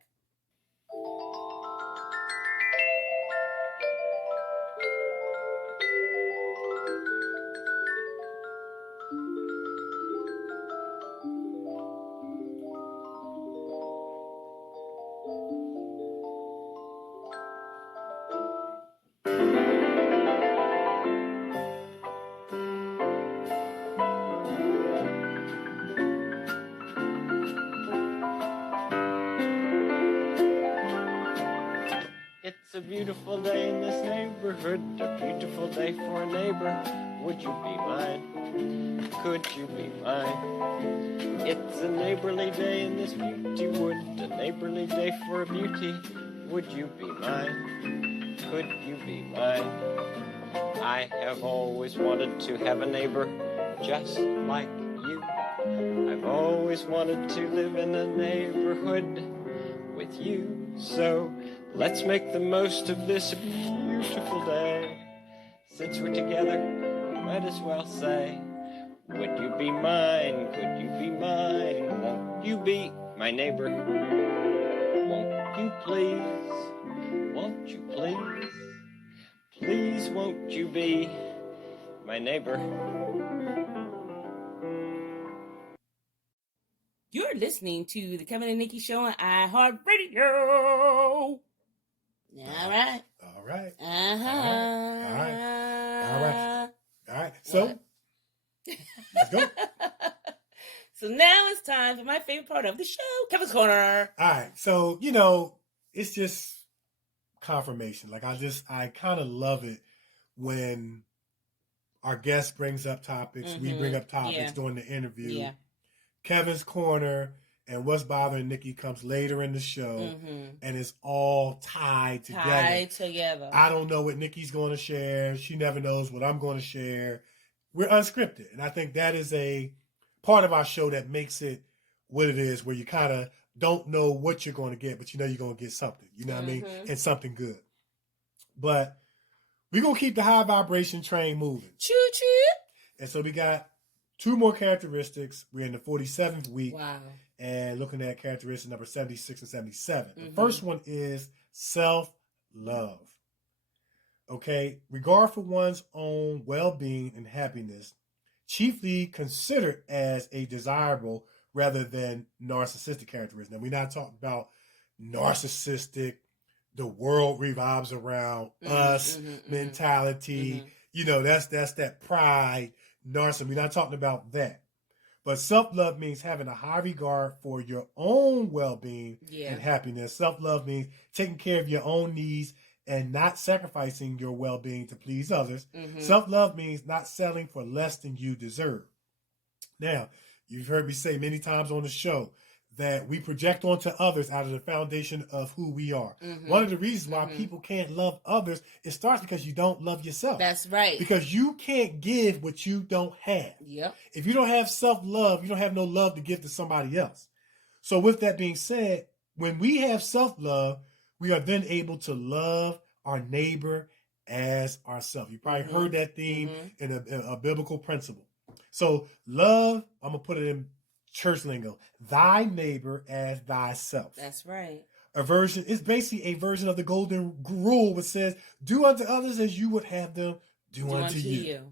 It's a beautiful day in this neighborhood, a beautiful day for a neighbor. Would you be mine? Could you be mine? It's a neighborly day in this beauty wood, a neighborly day for a beauty. Would you be mine? Could you be mine? I have always wanted to have a neighbor just like you. I've always wanted to live in a neighborhood with you. So let's make the most of this beautiful day. Since we're together, might as well say, would you be mine? Could you be mine? Won't you be my neighbor? Won't you please? Won't you please? Please won't you be my neighbor? You're listening to the Kevin and Nikee Show on iHeartRadio. All right. So, let's go. So now it's time for my favorite part of the show, Kevin's Corner. All right. So, it's just confirmation. Like, I kind of love it when our guest brings up topics. We bring up topics during the interview. Yeah. Kevin's Corner and What's Bothering Nikee comes later in the show, and it's all tied together. I don't know what Nikki's going to share. She never knows what I'm going to share. We're unscripted, and I think that is a part of our show that makes it what it is, where you kind of don't know what you're going to get, but you know you're going to get something. You know what I mean? And something good. But we're going to keep the high vibration train moving. Choo-choo. And so we got 2 more characteristics. We're in the 47th week. Wow. And looking at characteristic number 76 and 77. The first one is self-love. Okay? Regard for one's own well-being and happiness, chiefly considered as a desirable rather than narcissistic characteristic. Now, we're not talking about narcissistic, the world revolves around us mentality. That's that pride, narcissism. We're not talking about that. But self-love means having a high regard for your own well-being and happiness. Self-love means taking care of your own needs and not sacrificing your well-being to please others. Self-love means not settling for less than you deserve. Now, you've heard me say many times on the show that we project onto others out of the foundation of who we are. One of the reasons why people can't love others, it starts because you don't love yourself. That's right. Because you can't give what you don't have. Yep. If you don't have self-love, you don't have no love to give to somebody else. So with that being said, when we have self-love, we are then able to love our neighbor as ourselves. You probably heard that theme in a biblical principle. So love, I'm going to put it in church lingo, thy neighbor as thyself. That's right. It's basically a version of the golden rule, which says, do unto others as you would have them do unto you.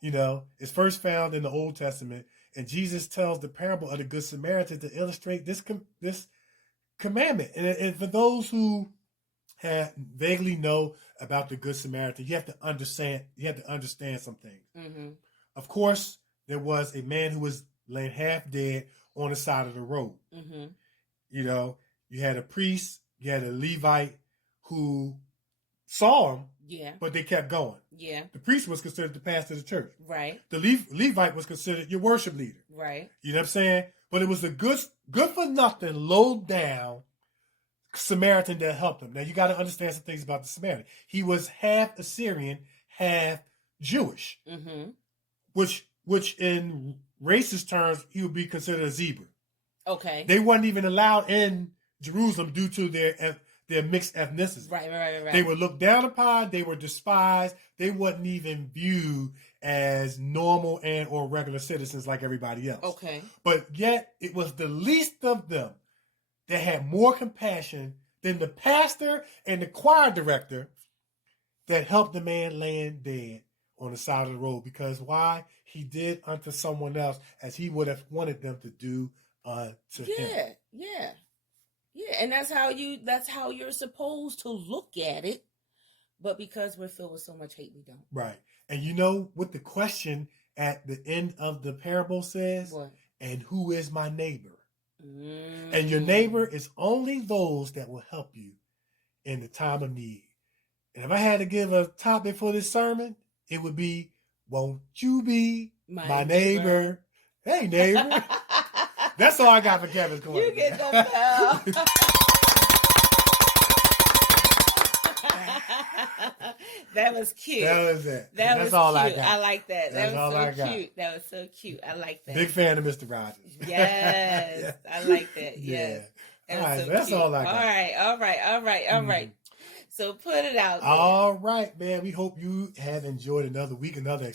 You know, it's first found in the Old Testament, and Jesus tells the parable of the Good Samaritan to illustrate this commandment. And for those who vaguely know about the Good Samaritan, you have to understand some things. Mm-hmm. Of course, there was a man who was laying half dead on the side of the road. Mm-hmm. You know, you had a priest, you had a Levite who saw him, but they kept going. Yeah. The priest was considered the pastor of the church. Right. The Levite was considered your worship leader. Right. You know what I'm saying? But it was a good for nothing, low down Samaritan that helped him. Now you got to understand some things about the Samaritan. He was half Assyrian, half Jewish, mm-hmm. which in racist terms he would be considered a zebra. Okay. They weren't even allowed in Jerusalem due to their mixed ethnicity. Right. They were looked down upon. They were despised. They wasn't even viewed as normal and or regular citizens like everybody else. Okay. But yet it was the least of them that had more compassion than the pastor and the choir director that helped the man laying dead on the side of the road. Because why? He did unto someone else as he would have wanted them to do to him. Yeah, and that's how you're supposed to look at it. But because we're filled with so much hate, we don't. Right. And you know what the question at the end of the parable says? What? And who is my neighbor? And your neighbor is only those that will help you in the time of need. And if I had to give a topic for this sermon, it would be, won't you be my neighbor? Hey, neighbor. That's all I got for Kevin's corner. You get the bell. That was cute. That was it. That's all cute. I got. I like that. That's That was all so I got. cute. That was so cute. I like that. Big fan of Mr. Rogers. Yes. I like that. Yes. All That was right, so that's cute. all I got. All right. So put it out there. All right, man. We hope you have enjoyed another week, another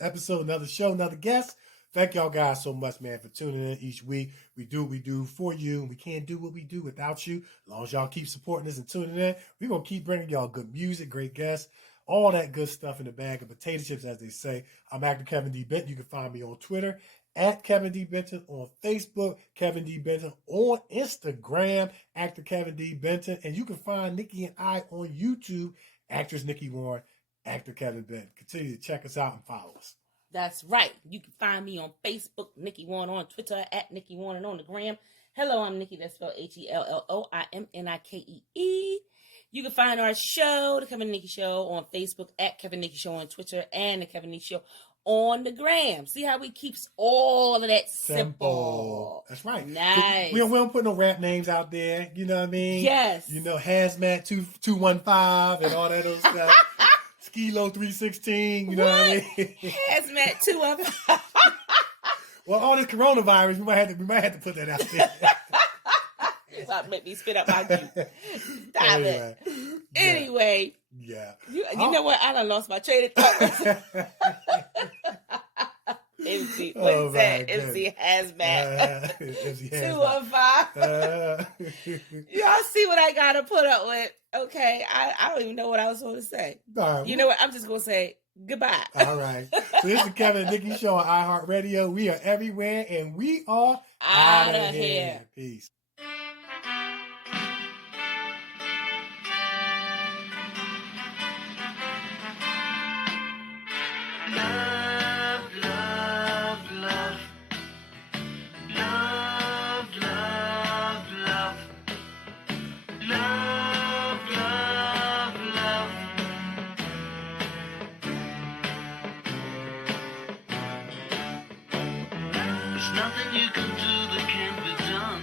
episode, another show, another guest. Thank y'all guys so much, man, for tuning in each week. We do what we do for you, and we can't do what we do without you. As long as y'all keep supporting us and tuning in, we're going to keep bringing y'all good music, great guests, all that good stuff in the bag of potato chips, as they say. I'm actor Kevin D. Benton. You can find me on Twitter at Kevin D. Benton, on Facebook, Kevin D. Benton, on Instagram, actor Kevin D. Benton, and you can find Nikee and I on YouTube, actress Nikee Warren, actor Kevin Benton. Continue to check us out and follow us. That's right. You can find me on Facebook, Nikee Warren, on Twitter, at Nikee Warren, and on the gram. Hello, I'm Nikee. That's spelled HELLOIMNIKEE. You can find our show, The Kevin Nikee Show, on Facebook, at Kevin Nikee Show on Twitter, and The Kevin Nikee Show on the gram. See how we keeps all of that simple. That's right. Nice. We don't put no rap names out there. You know what I mean? Yes. You know, Hazmat 215 and all that other stuff. Skilo 316. You know what I mean? Hazmat 215. Well, all this coronavirus, we might have to put that out there. It's about to make me spit up my juice. Stop it. Anyway. Yeah. You know what? I done lost my train of thought. MC, what's that? MC Hazmat. MC 215. Y'all see what I gotta put up with? Okay, I don't even know what I was supposed to say. Right. You know what? I'm just gonna say goodbye. All right. So this is the Kevin and Nikee Show on iHeartRadio. We are everywhere, and we are out of here. Peace. There's nothing you can do that can't be done.